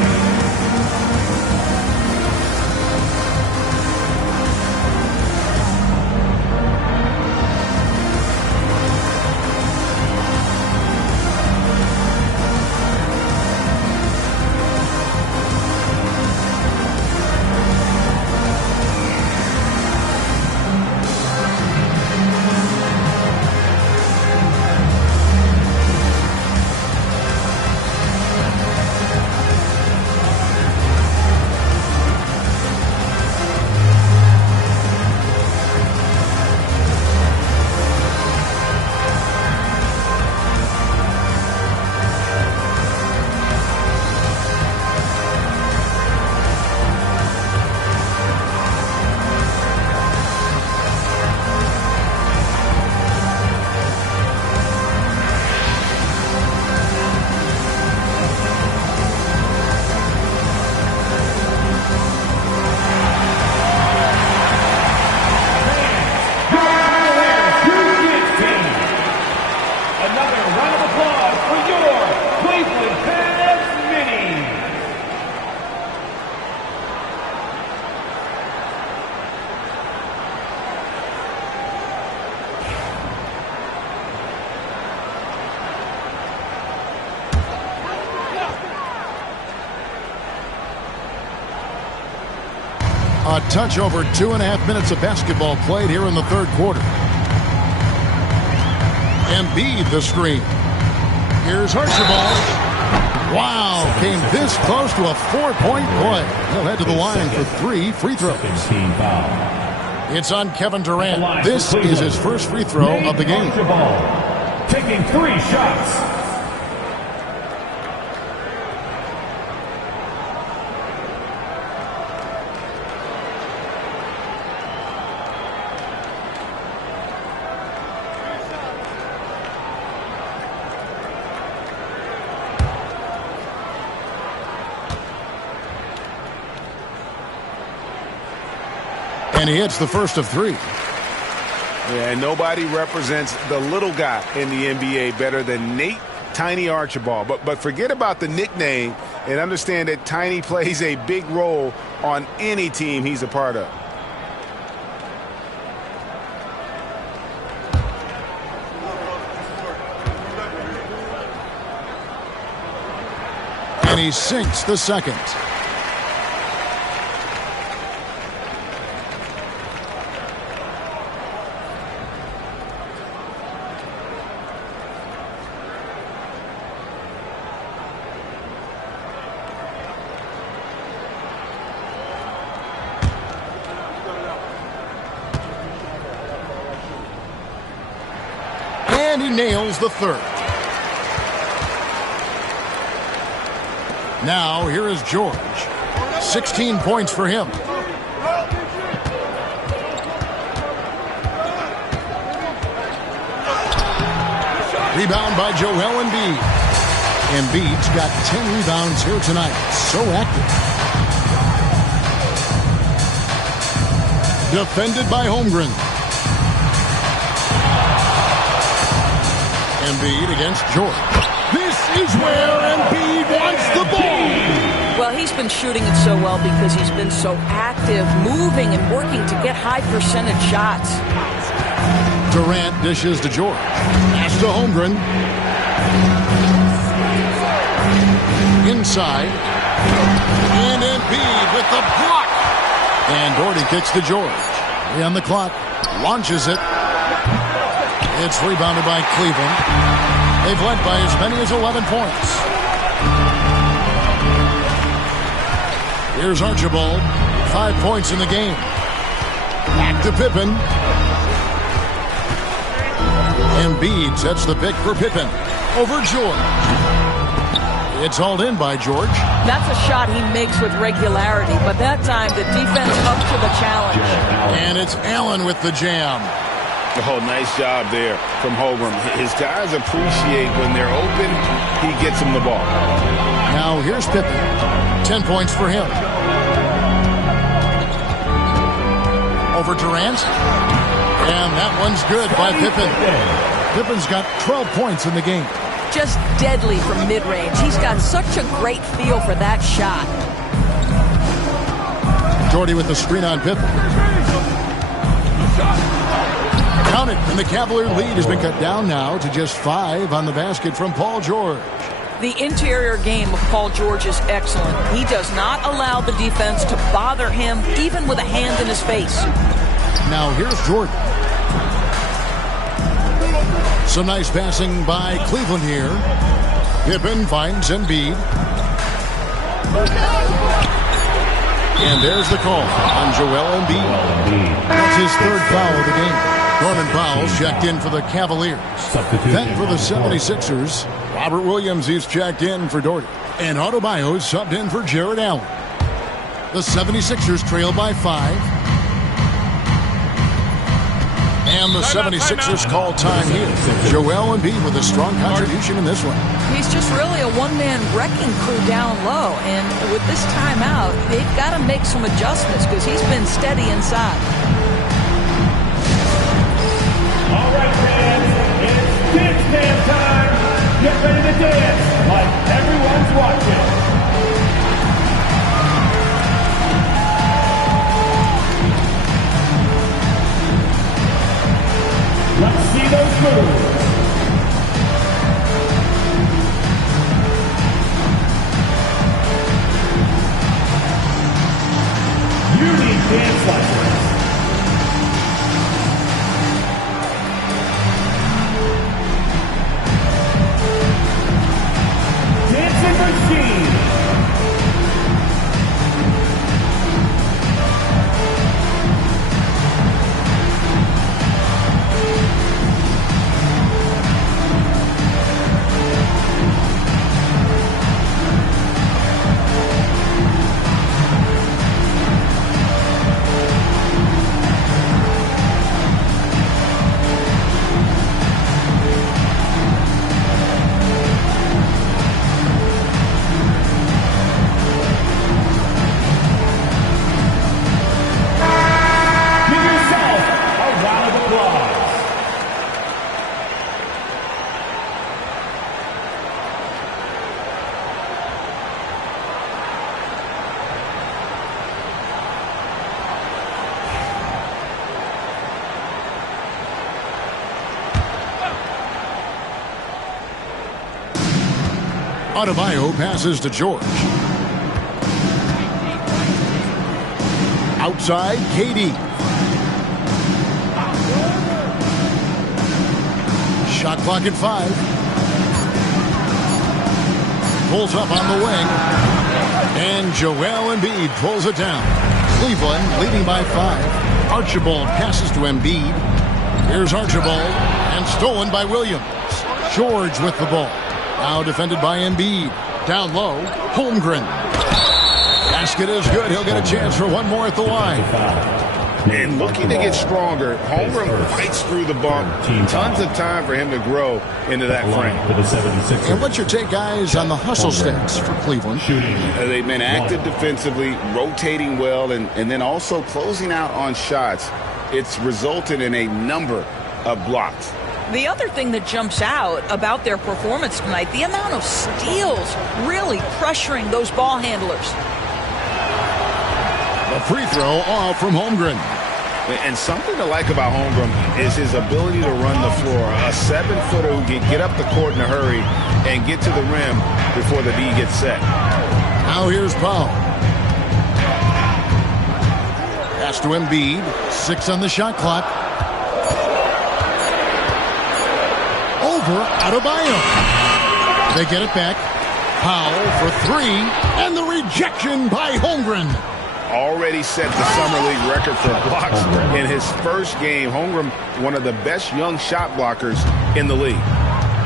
A touch over 2.5 minutes of basketball played here in the third quarter. Embiid the screen. Here's Archibald. Wow, came this close to a 4-point play. He'll head to the line for 3 free throws. It's on Kevin Durant. This is his first free throw of the game. Taking 3 shots. And he hits the first of 3. Yeah, nobody represents the little guy in the NBA better than Nate Tiny Archibald. But forget about the nickname and understand that Tiny plays a big role on any team he's a part of. And he sinks the second. And he nails the third. Now here is George. 16 points for him. Rebound by Joel Embiid. Embiid's got 10 rebounds here tonight. So active. Defended by Holmgren. Embiid against George. This is where Embiid wants the ball. Well, he's been shooting it so well because he's been so active, moving and working to get high percentage shots. Durant dishes to George. Pass to Holmgren. Inside. And Embiid with the block. And Doherty kicks to George. 3 on the clock. Launches it. It's rebounded by Cleveland. They've led by as many as 11 points. Here's Archibald. 5 points in the game. Back to Pippen. Embiid sets the pick for Pippen. Over George. It's hauled in by George. That's a shot he makes with regularity, but that time the defense up to the challenge. And it's Allen with the jam. Oh, nice job there from Holmgren. His guys appreciate when they're open, he gets them the ball. Now here's Pippen. 10 points for him. Over Durant. And that one's good by Pippen. Pippen's got 12 points in the game. Just deadly from mid-range. He's got such a great feel for that shot. Doherty with the screen on Pippen. Counted, and the Cavalier lead has been cut down now to just 5 on the basket from Paul George. The interior game of Paul George is excellent. He does not allow the defense to bother him, even with a hand in his face. Now here's Jordan. Some nice passing by Cleveland here. Pippen finds Embiid. And there's the call on Joel Embiid. That's his 3rd foul of the game. Norman Powell's checked in for the Cavaliers. Then for the 76ers, Robert Williams is checked in for Doherty. And Adebayo's subbed in for Jared Allen. The 76ers trail by 5. And the 76ers call time here. Joel Embiid with a strong contribution in this one. He's just really a one-man wrecking crew down low. And with this timeout, they've got to make some adjustments because he's been steady inside. All right, fans, it's dance dance time. Get ready to dance like everyone's watching. Let's see those moves. You need Adebayo passes to George. Outside, KD. Shot clock at 5. Pulls up on the wing. And Joel Embiid pulls it down. Cleveland leading by 5. Archibald passes to Embiid. Here's Archibald. And stolen by Williams. George with the ball. Now defended by Embiid. Down low, Holmgren. Basket is good. He'll get a chance for one more at the line. And looking to get stronger, Holmgren fights through the bump. Tons of time for him to grow into that frame. And what's your take, guys, on the hustle stats for Cleveland? They've been active defensively, rotating well, and then also closing out on shots. It's resulted in a number of blocks. The other thing that jumps out about their performance tonight, the amount of steals really pressuring those ball handlers. A free throw off from Holmgren. And something to like about Holmgren is his ability to run the floor. A 7-footer who can get up the court in a hurry and get to the rim before the D gets set. Now here's Powell. Pass to Embiid. 6 on the shot clock. Over Adebayo. They get it back. Powell for 3. And the rejection by Holmgren. Already set the Summer League record for blocks in his first game. Holmgren, one of the best young shot blockers in the league.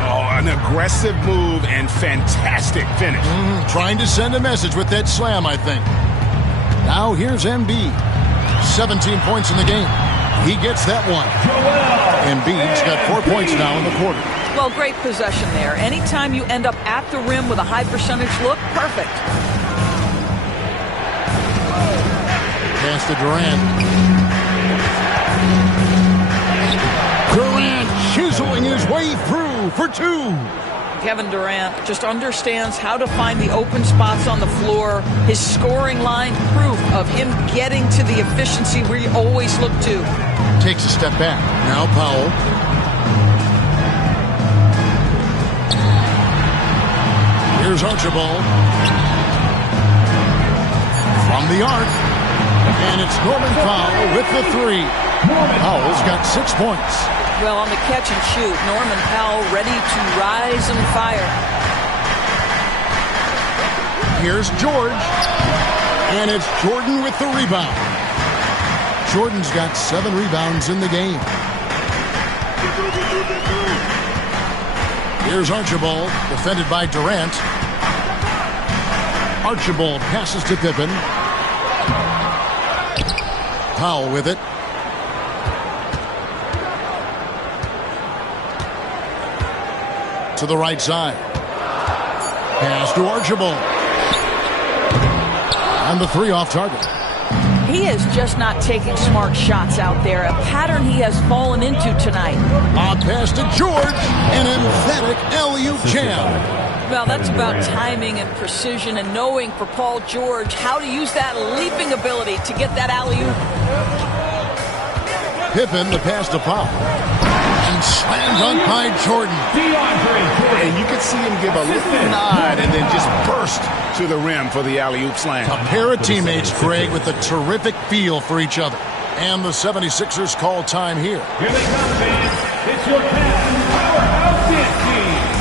Oh, an aggressive move and fantastic finish. Trying to send a message with that slam, I think. Now here's Embiid. 17 points in the game. He gets that one. Embiid's got 4 points now in the quarter. Well, great possession there. Anytime you end up at the rim with a high percentage look, perfect. Pass to Durant. Durant chiseling his way through for 2. Kevin Durant just understands how to find the open spots on the floor. His scoring line, proof of him getting to the efficiency we always look to. Takes a step back. Now Powell. Here's Archibald. From the arc. And it's Norman Powell with the 3. Powell's got 6 points. Well, on the catch and shoot, Norman Powell ready to rise and fire. Here's George. And it's Jordan with the rebound. Jordan's got 7 rebounds in the game. Here's Archibald, defended by Durant. Archibald passes to Pippen. Powell with it. To the right side. Pass to Archibald. And the 3 off target. He is just not taking smart shots out there. A pattern he has fallen into tonight. A pass to George. An emphatic alley-oop jam. Well, that's about timing and precision and knowing for Paul George how to use that leaping ability to get that alley-oop. Pippen, the pass to Powell. And slam dunk by Jordan. And you can see him give a little nod and then just burst to the rim for the alley-oop slam. A pair of teammates, Craig, with a terrific feel for each other. And the 76ers call time here. Here they come, fans. It's your captain, powerhouse dance team.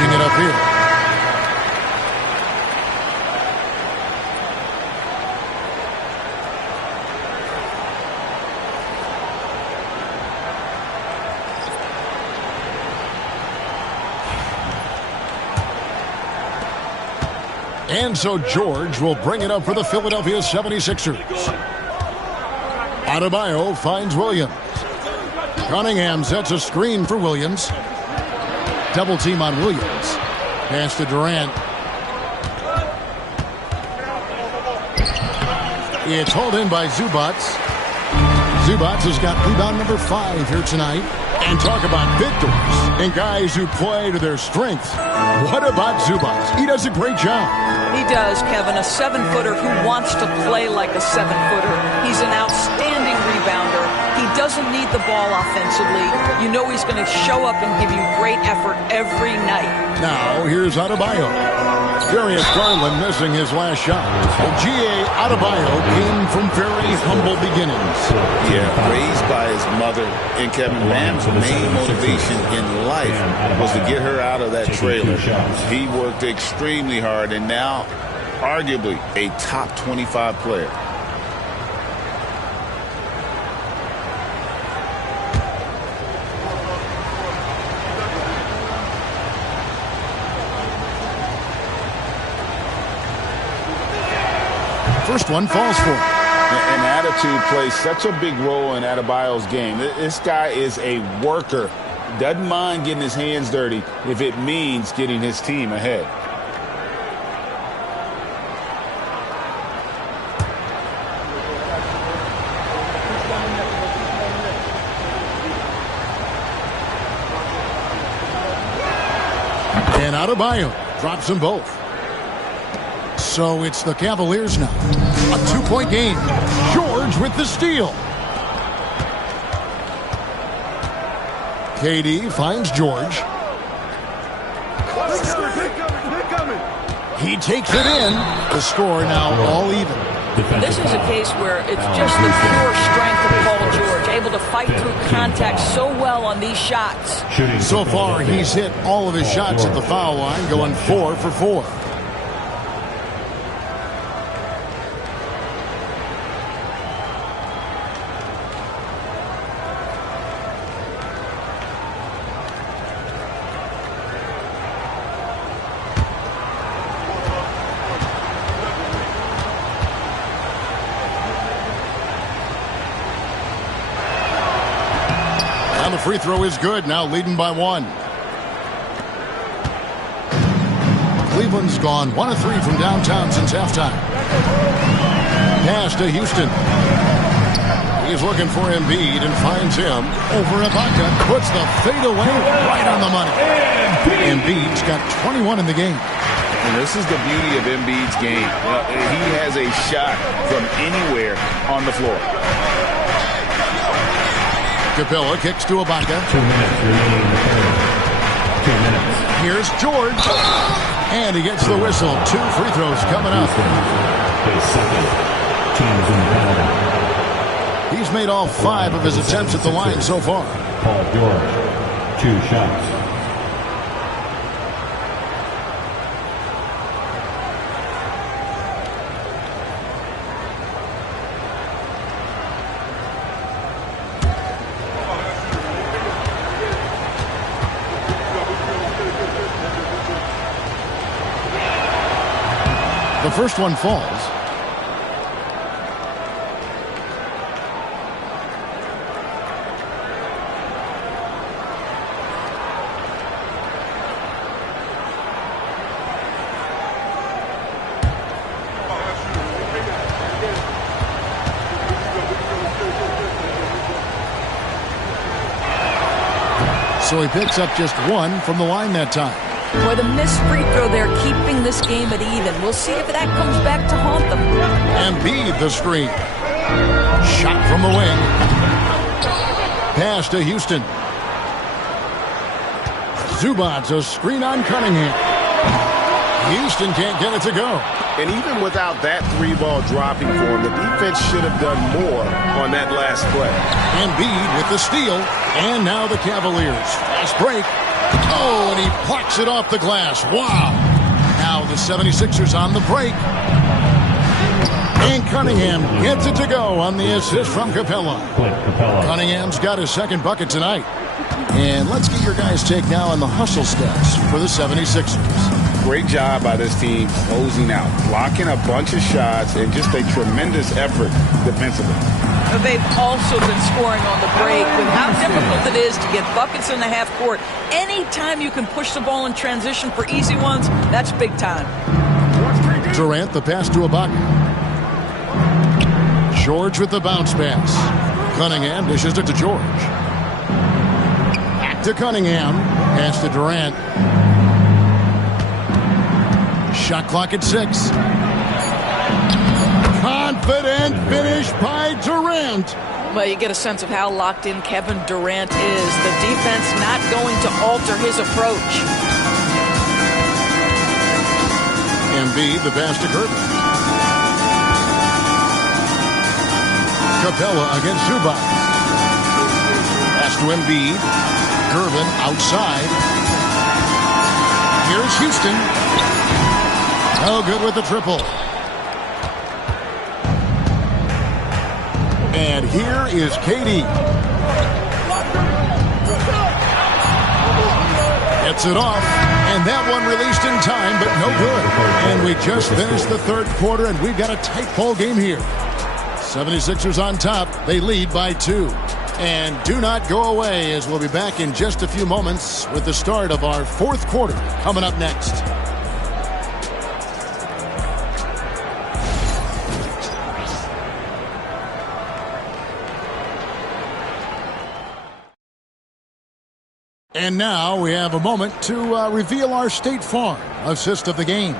Charging it up here. And so George will bring it up for the Philadelphia 76ers. Adebayo finds Williams. Cunningham sets a screen for Williams. Double team on Williams. Pass to Durant. It's hauled in by Zubac. Zubac has got rebound number 5 here tonight. And talk about victors and guys who play to their strengths. What about Zubac? He does a great job. He does, Kevin. A 7-footer who wants to play like a 7-footer. He's an outstanding rebounder. He doesn't need the ball offensively. You know he's going to show up and give you great effort every night. Now, here's Adebayo. Darius Garland missing his last shot. G.A. Adebayo came from very humble beginnings. Yeah, raised by his mother. And Kevin, Mam's main motivation in life was to get her out of that trailer. He worked extremely hard and now arguably a top 25 player. First one falls for him. And attitude plays such a big role in Adebayo's game. This guy is a worker. Doesn't mind getting his hands dirty if it means getting his team ahead. And Adebayo drops them both. So it's the Cavaliers now. A 2-point game. George with the steal. KD finds George. He takes it in. The score now all even. This is a case where it's just the pure strength of Paul George, able to fight through contact so well on these shots. So far, he's hit all of his shots at the foul line, going 4 for 4. The free throw is good, now leading by 1. Cleveland's gone 1 of 3 from downtown since halftime. Pass to Houston. He's looking for Embiid and finds him. Over Ibaka, puts the fade away right on the money. Embiid's got 21 in the game. And this is the beauty of Embiid's game. He has a shot from anywhere on the floor. Capella kicks to Ibaka. 2 minutes remaining in the third. 2 minutes. Here's George. And he gets the whistle. 2 free throws coming up. His second. Teams in the penalty. He's made all 5 of his attempts at the line so far. Paul George. 2 shots. The first one falls. So he picks up just 1 from the line that time. Boy, the missed free throw there, keeping this game at even. We'll see if that comes back to haunt them. Embiid the screen. Shot from the wing. Pass to Houston. Zubac a screen on Cunningham. Houston can't get it to go. And even without that 3-ball dropping for him, the defense should have done more on that last play. Embiid with the steal, and now the Cavaliers. Fast break. Oh, and he plucks it off the glass. Wow. Now the 76ers on the break. And Cunningham gets it to go on the assist from Capella. Cunningham's got his second bucket tonight. And let's get your guys' take now on the hustle stats for the 76ers. Great job by this team closing out, blocking a bunch of shots, and just a tremendous effort defensively. They've also been scoring on the break. With how difficult it is to get buckets in the half court, anytime you can push the ball in transition for easy ones, that's big time. Durant, the pass to Ibaka. George with the bounce pass. Cunningham dishes it to George. Back to Cunningham. Pass to Durant. Shot clock at 6. Confident finish by Durant. Well, you get a sense of how locked in Kevin Durant is. The defense not going to alter his approach. Embiid, the pass to Gervin. Capella against Zubac. Pass to Embiid. Gervin outside. Here's Houston. No good with the triple. And here is KD. Gets it off. And that one released in time, but no good. And we just finished the third quarter, and we've got a tight ball game here. 76ers on top. They lead by 2. And do not go away, as we'll be back in just a few moments with the start of our fourth quarter coming up next. And now we have a moment to reveal our State Farm assist of the game.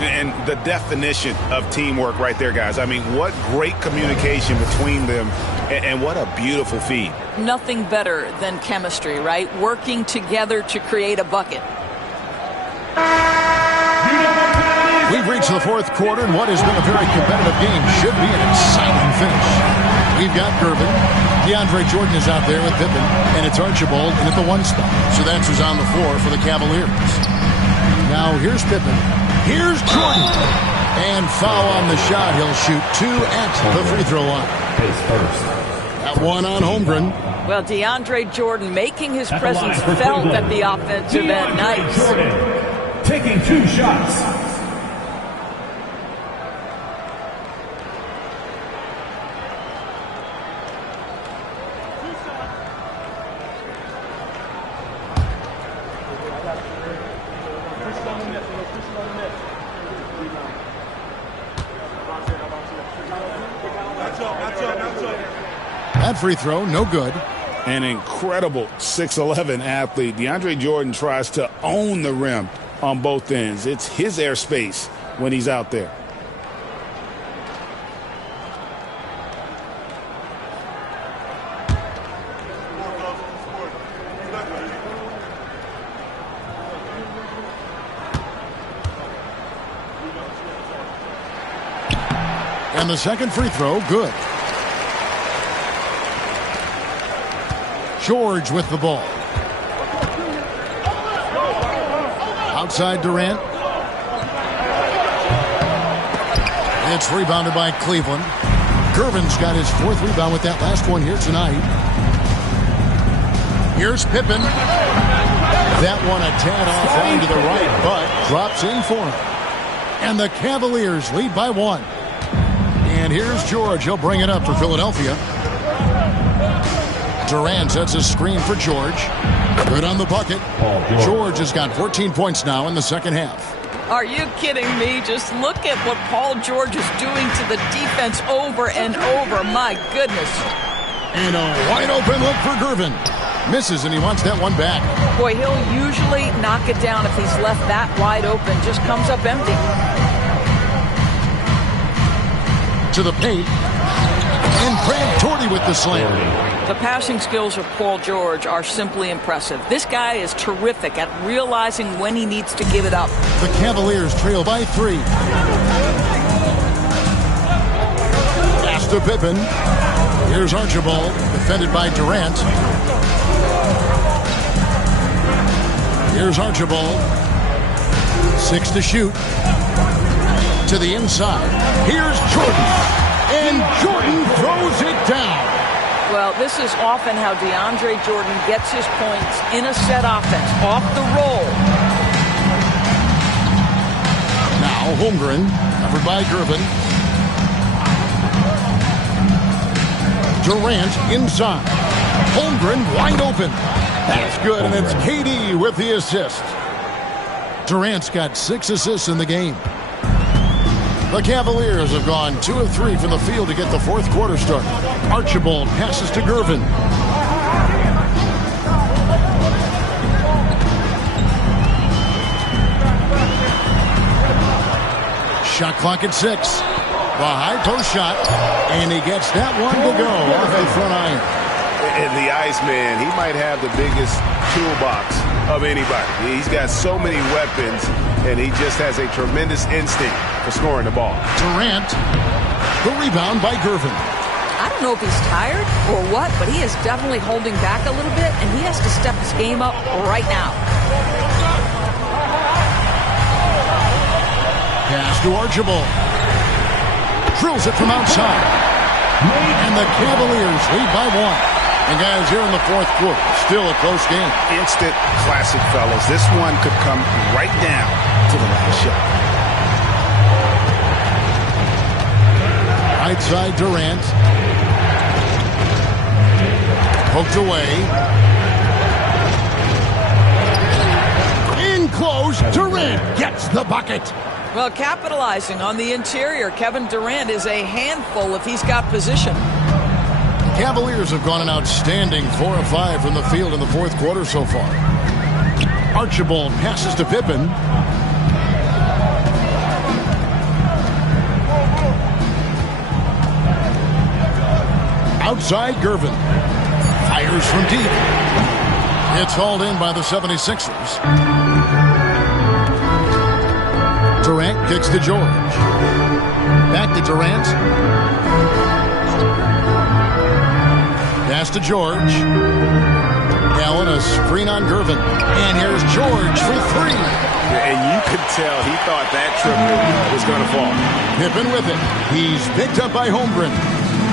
And the definition of teamwork right there, guys. I mean, what great communication between them, and what a beautiful feed. Nothing better than chemistry, right? Working together to create a bucket. We've reached the fourth quarter, and what has been a very competitive game should be an exciting finish. We've got Gervin. DeAndre Jordan is out there with Pippen, and it's Archibald in at the 1 spot. So that's who's on the floor for the Cavaliers. Now here's Pippen. Here's Jordan. And foul on the shot. He'll shoot 2 at the free throw line. That one on Holmgren. Well, DeAndre Jordan making his presence felt at the offensive end. Nice. Jordan taking 2 shots. That free throw, no good. An incredible 6'11" athlete. DeAndre Jordan tries to own the rim on both ends. It's his airspace when he's out there. And the second free throw, good. George with the ball. Outside Durant. It's rebounded by Cleveland. Gervin's got his 4th rebound with that last one here tonight. Here's Pippen. That one a tad off line to the right, but drops in for him. And the Cavaliers lead by 1. And here's George. He'll bring it up for Philadelphia. Durant sets a screen for George. Good on the bucket. George has got 14 points now in the second half. Are you kidding me? Just look at what Paul George is doing to the defense over and over. My goodness. And a wide open look for Gervin. Misses, and he wants that one back. Boy, he'll usually knock it down if he's left that wide open. Just comes up empty. To the paint. And Brad Torrey with the slam. The passing skills of Paul George are simply impressive. This guy is terrific at realizing when he needs to give it up. The Cavaliers trail by 3. to Pippen. Here's Archibald, defended by Durant. Here's Archibald. 6 to shoot. To the inside. Here's Jordan. And Jordan throws it down. Well, this is often how DeAndre Jordan gets his points in a set offense, off the roll. Now Holmgren, covered by Gervin. Durant inside. Holmgren wide open. That's good, and it's KD with the assist. Durant's got 6 assists in the game. The Cavaliers have gone 2 of 3 from the field to get the fourth quarter started. Archibald passes to Gervin. Shot clock at 6. The high post shot, and he gets that one to go off the front iron. And the Iceman, he might have the biggest toolbox of anybody. He's got so many weapons, and he just has a tremendous instinct for scoring the ball. Durant, the rebound by Gervin. I don't know if he's tired or what, but he is definitely holding back a little bit, and he has to step his game up right now. Pass to Archibald. Drills it from outside. And the Cavaliers lead by 1. And guys, here in the fourth quarter, still a close game. Instant classic, fellas. This one could come right down to the last shot. Right side, Durant. Poked away. In close, Durant gets the bucket. Well, capitalizing on the interior, Kevin Durant is a handful if he's got position. Cavaliers have gone an outstanding 4 of 5 from the field in the fourth quarter so far. Archibald passes to Pippen. Outside, Gervin. Fires from deep. It's hauled in by the 76ers. Durant kicks to George. Back to Durant. Pass to George. Allen, a screen on Gervin. And here's George for 3. And you could tell he thought that triple was going to fall. Pippen with it. He's picked up by Holmgren.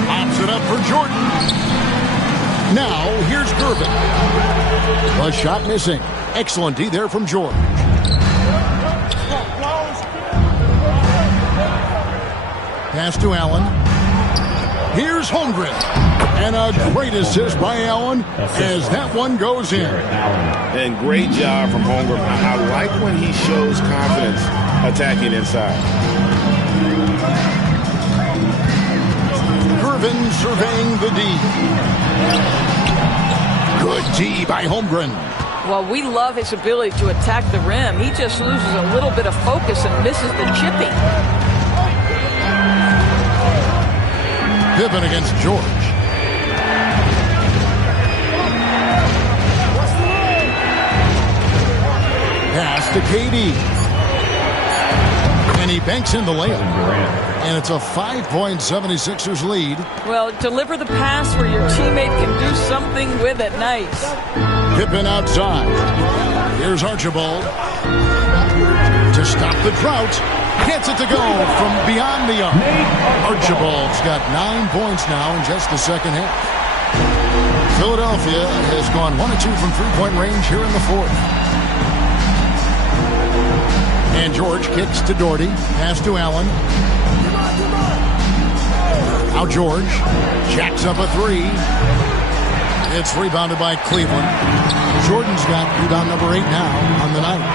Pops it up for Jordan. Now, here's Gervin. A shot missing. Excellent D there from George. Pass to Allen. Here's Holmgren. And a great assist by Allen as that one goes in. And great job from Holmgren. I like when he shows confidence attacking inside. Gervin surveying the D. Good D by Holmgren. Well, we love his ability to attack the rim. He just loses a little bit of focus and misses the chipping. Pippen against George. Pass to KD. And he banks in the layup. And it's a 5-point 76ers lead. Well, deliver the pass where your teammate can do something with it. Nice. Pippen outside. Here's Archibald. To stop the drought. Gets it to go from beyond the arc. Archibald's got 9 points now in just the second half. Philadelphia has gone 1 of 2 from three-point range here in the fourth. And George kicks to Doherty. Pass to Allen. Now George jacks up a 3. It's rebounded by Cleveland. Jordan's got rebound number 8 now on the night.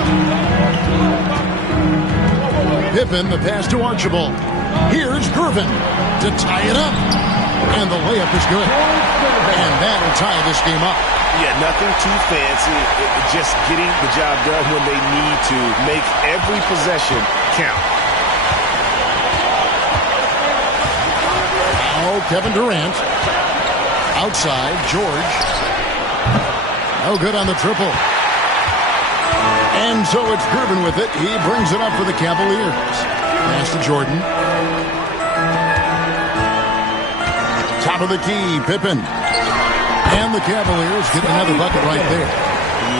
Pippen, the pass to Archibald. Here's Gervin to tie it up. And the layup is good. And that'll tie this game up. Yeah, nothing too fancy. Just getting the job done when they need to. Make every possession count. Now Kevin Durant. Outside, George. No good on the triple. And so it's Gervin with it. He brings it up for the Cavaliers. Pass to Jordan. Top of the key, Pippen. And the Cavaliers get another bucket right there.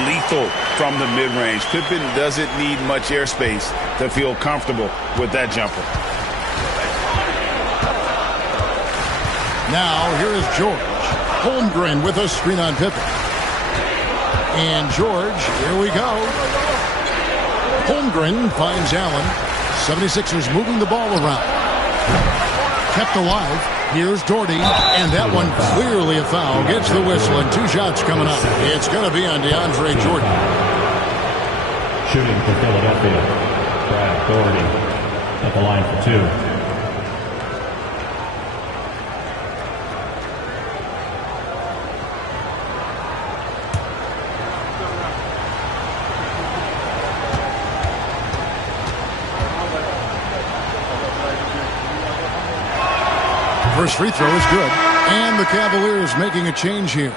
Lethal from the mid-range. Pippen doesn't need much airspace to feel comfortable with that jumper. Now, here is George. Holmgren with a screen on Pippen. And George, here we go. Holmgren finds Allen. 76ers moving the ball around. Kept alive. Here's Doherty, and that one clearly a foul. Gets the whistle, and 2 shots coming up. It's going to be on DeAndre Jordan. Shooting for Philadelphia, Brad Doherty at the line for 2. First free throw is good. And the Cavaliers making a change here.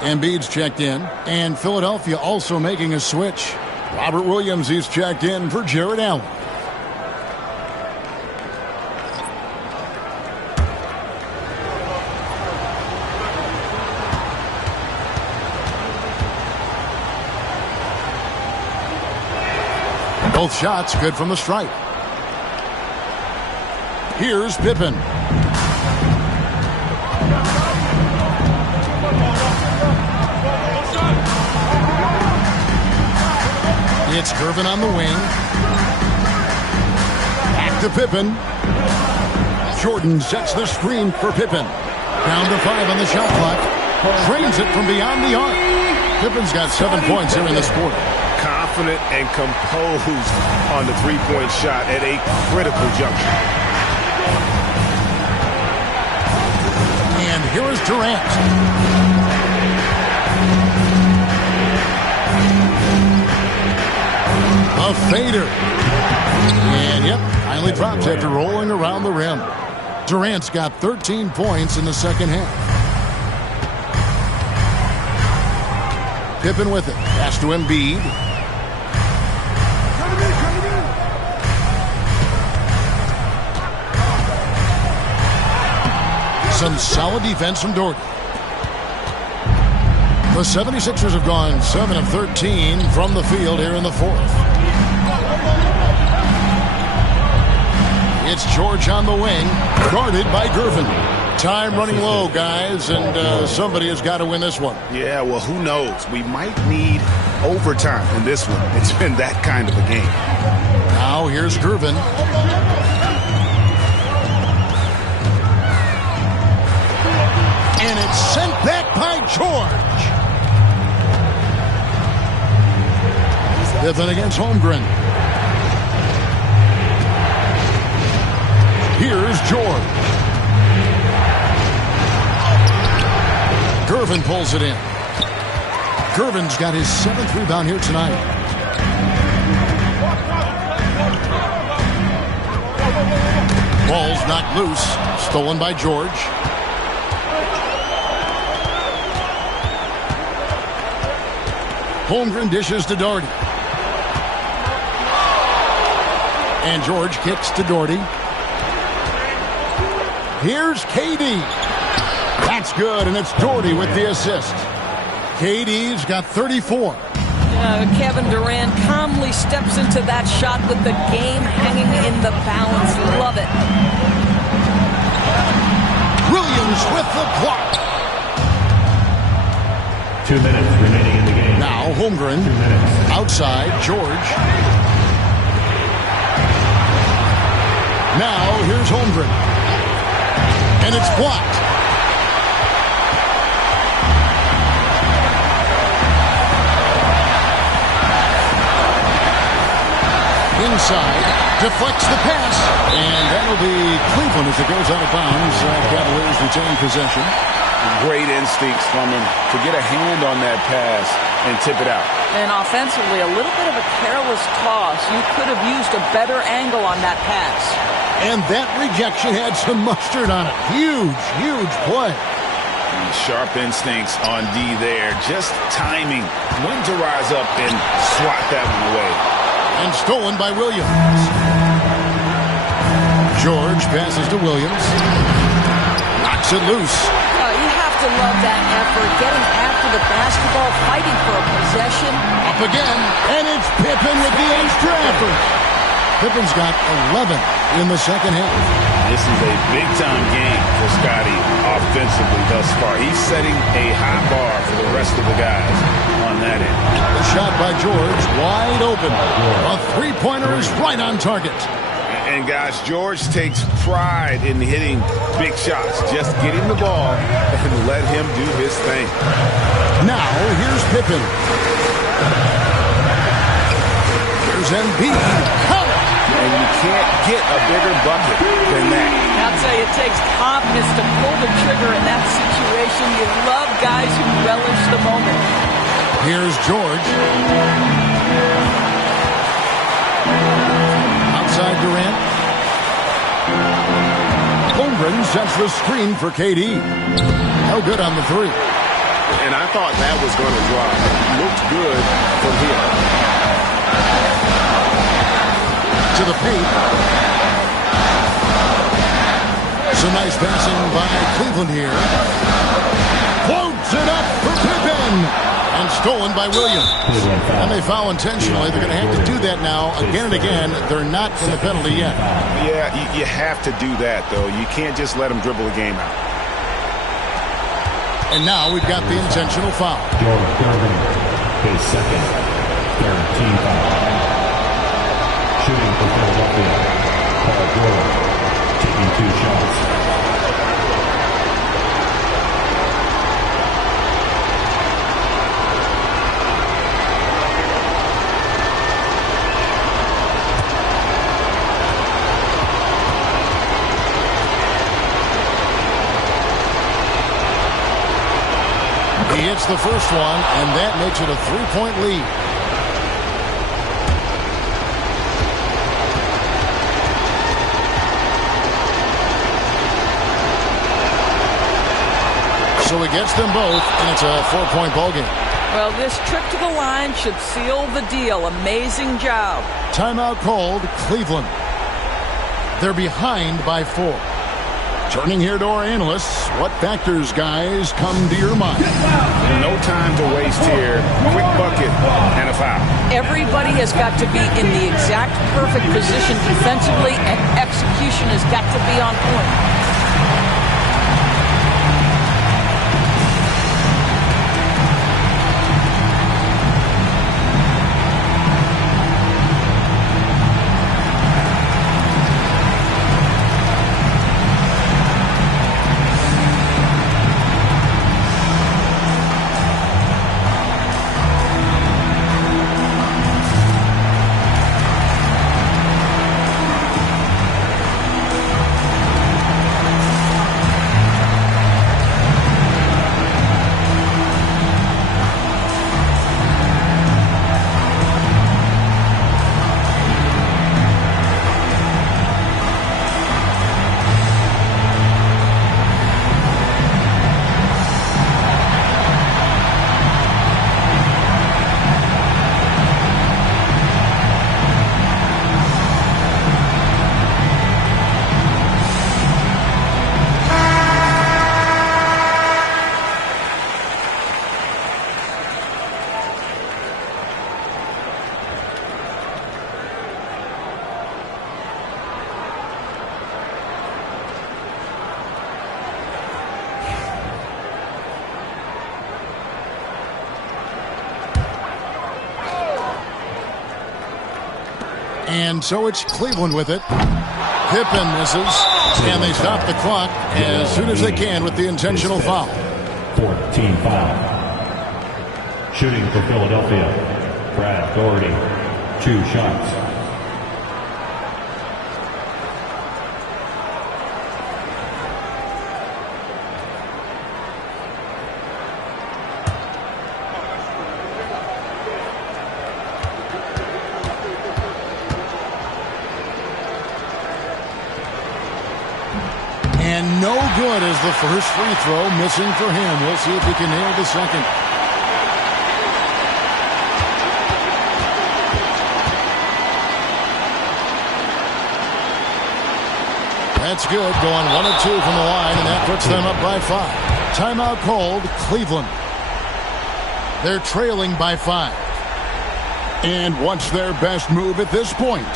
Embiid's checked in. And Philadelphia also making a switch. Robert Williams is checked in for Jared Allen. Both shots good from the stripe. Here's Pippen. It's Gervin on the wing. Back to Pippen. Jordan sets the screen for Pippen. Down to 5 on the shot clock. Drains it from beyond the arc. Pippen's got 7 points here in this quarter. Confident and composed on the three-point shot at a critical juncture. And here is Durant. A fader. And, yep, finally drops after rolling around the rim. Durant's got 13 points in the second half. Pippen with it. Pass to Embiid. Some solid defense from Doherty. The 76ers have gone 7 of 13 from the field here in the fourth. It's George on the wing, guarded by Gervin. Time running low, guys, and somebody has got to win this one. Yeah, well, who knows? We might need overtime in this one. It's been that kind of a game. Now here's Gervin. And it's sent back by George. Pippen against Holmgren. Here's George. Gervin pulls it in. Gervin's got his 7th rebound here tonight. Ball's knocked loose. Stolen by George. Holmgren dishes to Doherty. And George kicks to Doherty. Here's KD. That's good, and it's Doherty with the assist. KD's got 34. Kevin Durant calmly steps into that shot with the game hanging in the balance. Love it. Williams with the block. 2 minutes remaining in the game. Now Holmgren. Outside, George. Now here's Holmgren. And it's blocked. Inside, deflects the pass, and that'll be Cleveland as it goes out of bounds. Cavaliers retain possession. Great instincts from him to get a hand on that pass and tip it out. And offensively, a little bit of a careless toss. You could have used a better angle on that pass. And that rejection had some mustard on it. Huge, huge play. And sharp instincts on D there. Just timing when to rise up and swat that one away. And stolen by Williams. George passes to Williams. Knocks Knocks it loose. You have to love that effort, getting after the basketball, fighting for a possession. Up again, and it's Pippen with the extra effort. Pippen's got 11 in the second half. This is a big-time game for Scotty offensively thus far. He's setting a high bar for the rest of the guys on that end. The shot by George, wide open. A three-pointer is right on target. And guys, George takes pride in hitting big shots. Just get him the ball and let him do his thing. Now, here's Pippen. Here's Embiid. And you can't get a bigger bucket than that. I'll tell you, it takes confidence to pull the trigger in that situation. You love guys who relish the moment. Here's George. Outside Durant. Holmgren sets the screen for KD. No good on the three. And I thought that was going to drop. Looked good from here. To the paint. Some nice passing by Cleveland here. Floats it up for Pippen. And stolen by Williams. And they foul intentionally. They're going to have to do that now again and again. They're not in the penalty yet. Yeah, you have to do that, though. You can't just let them dribble the game out. And now we've got the intentional foul. His second, third team foul. Shooting for Philadelphia, Paul George, taking 2 shots. He hits the first one, and that makes it a 3-point lead. So he gets them both, and it's a 4-point ball game. Well, this trip to the line should seal the deal. Amazing job. Timeout called, Cleveland. They're behind by 4. Turning here to our analysts, what factors, guys, come to your mind? No time to waste here. Quick bucket and a foul. Everybody has got to be in the exact perfect position defensively, and execution has got to be on point. And so it's Cleveland with it. Pippen misses, and they stop the clock as soon as they can with the intentional foul. 14 foul. Shooting for Philadelphia, Brad Doherty, 2 shots. And no good as the first free throw, missing for him. We'll see if he can nail the second. That's good. Going 1 of 2 from the line, and that puts them up by 5. Timeout called, Cleveland. They're trailing by 5. And what's their best move at this point?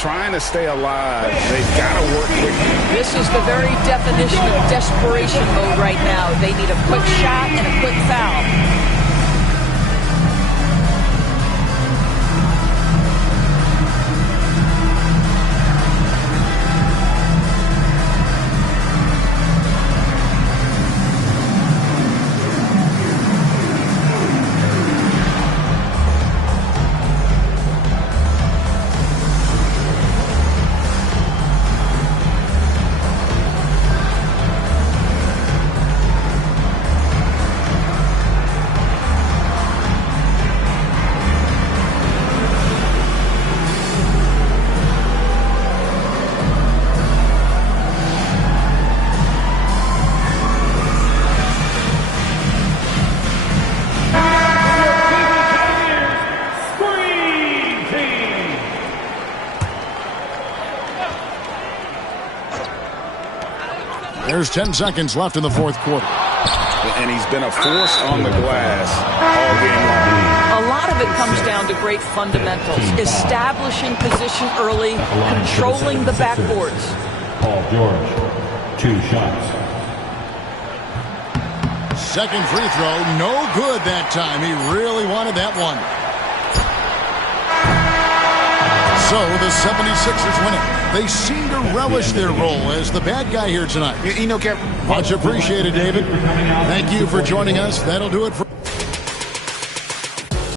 Trying to stay alive. They've got to work quickly. This is the very definition of desperation mode right now. They need a quick shot and a quick foul. There's 10 seconds left in the fourth quarter. And he's been a force on the glass all game long. A lot of it comes down to great fundamentals. Establishing position early, controlling the backboards. Paul George, 2 shots. Second free throw, no good that time. He really wanted that one. So the 76ers win it. They seem to relish their role as the bad guy here tonight. You know, Kevin. Much appreciated, David. Thank you for joining us. That'll do it for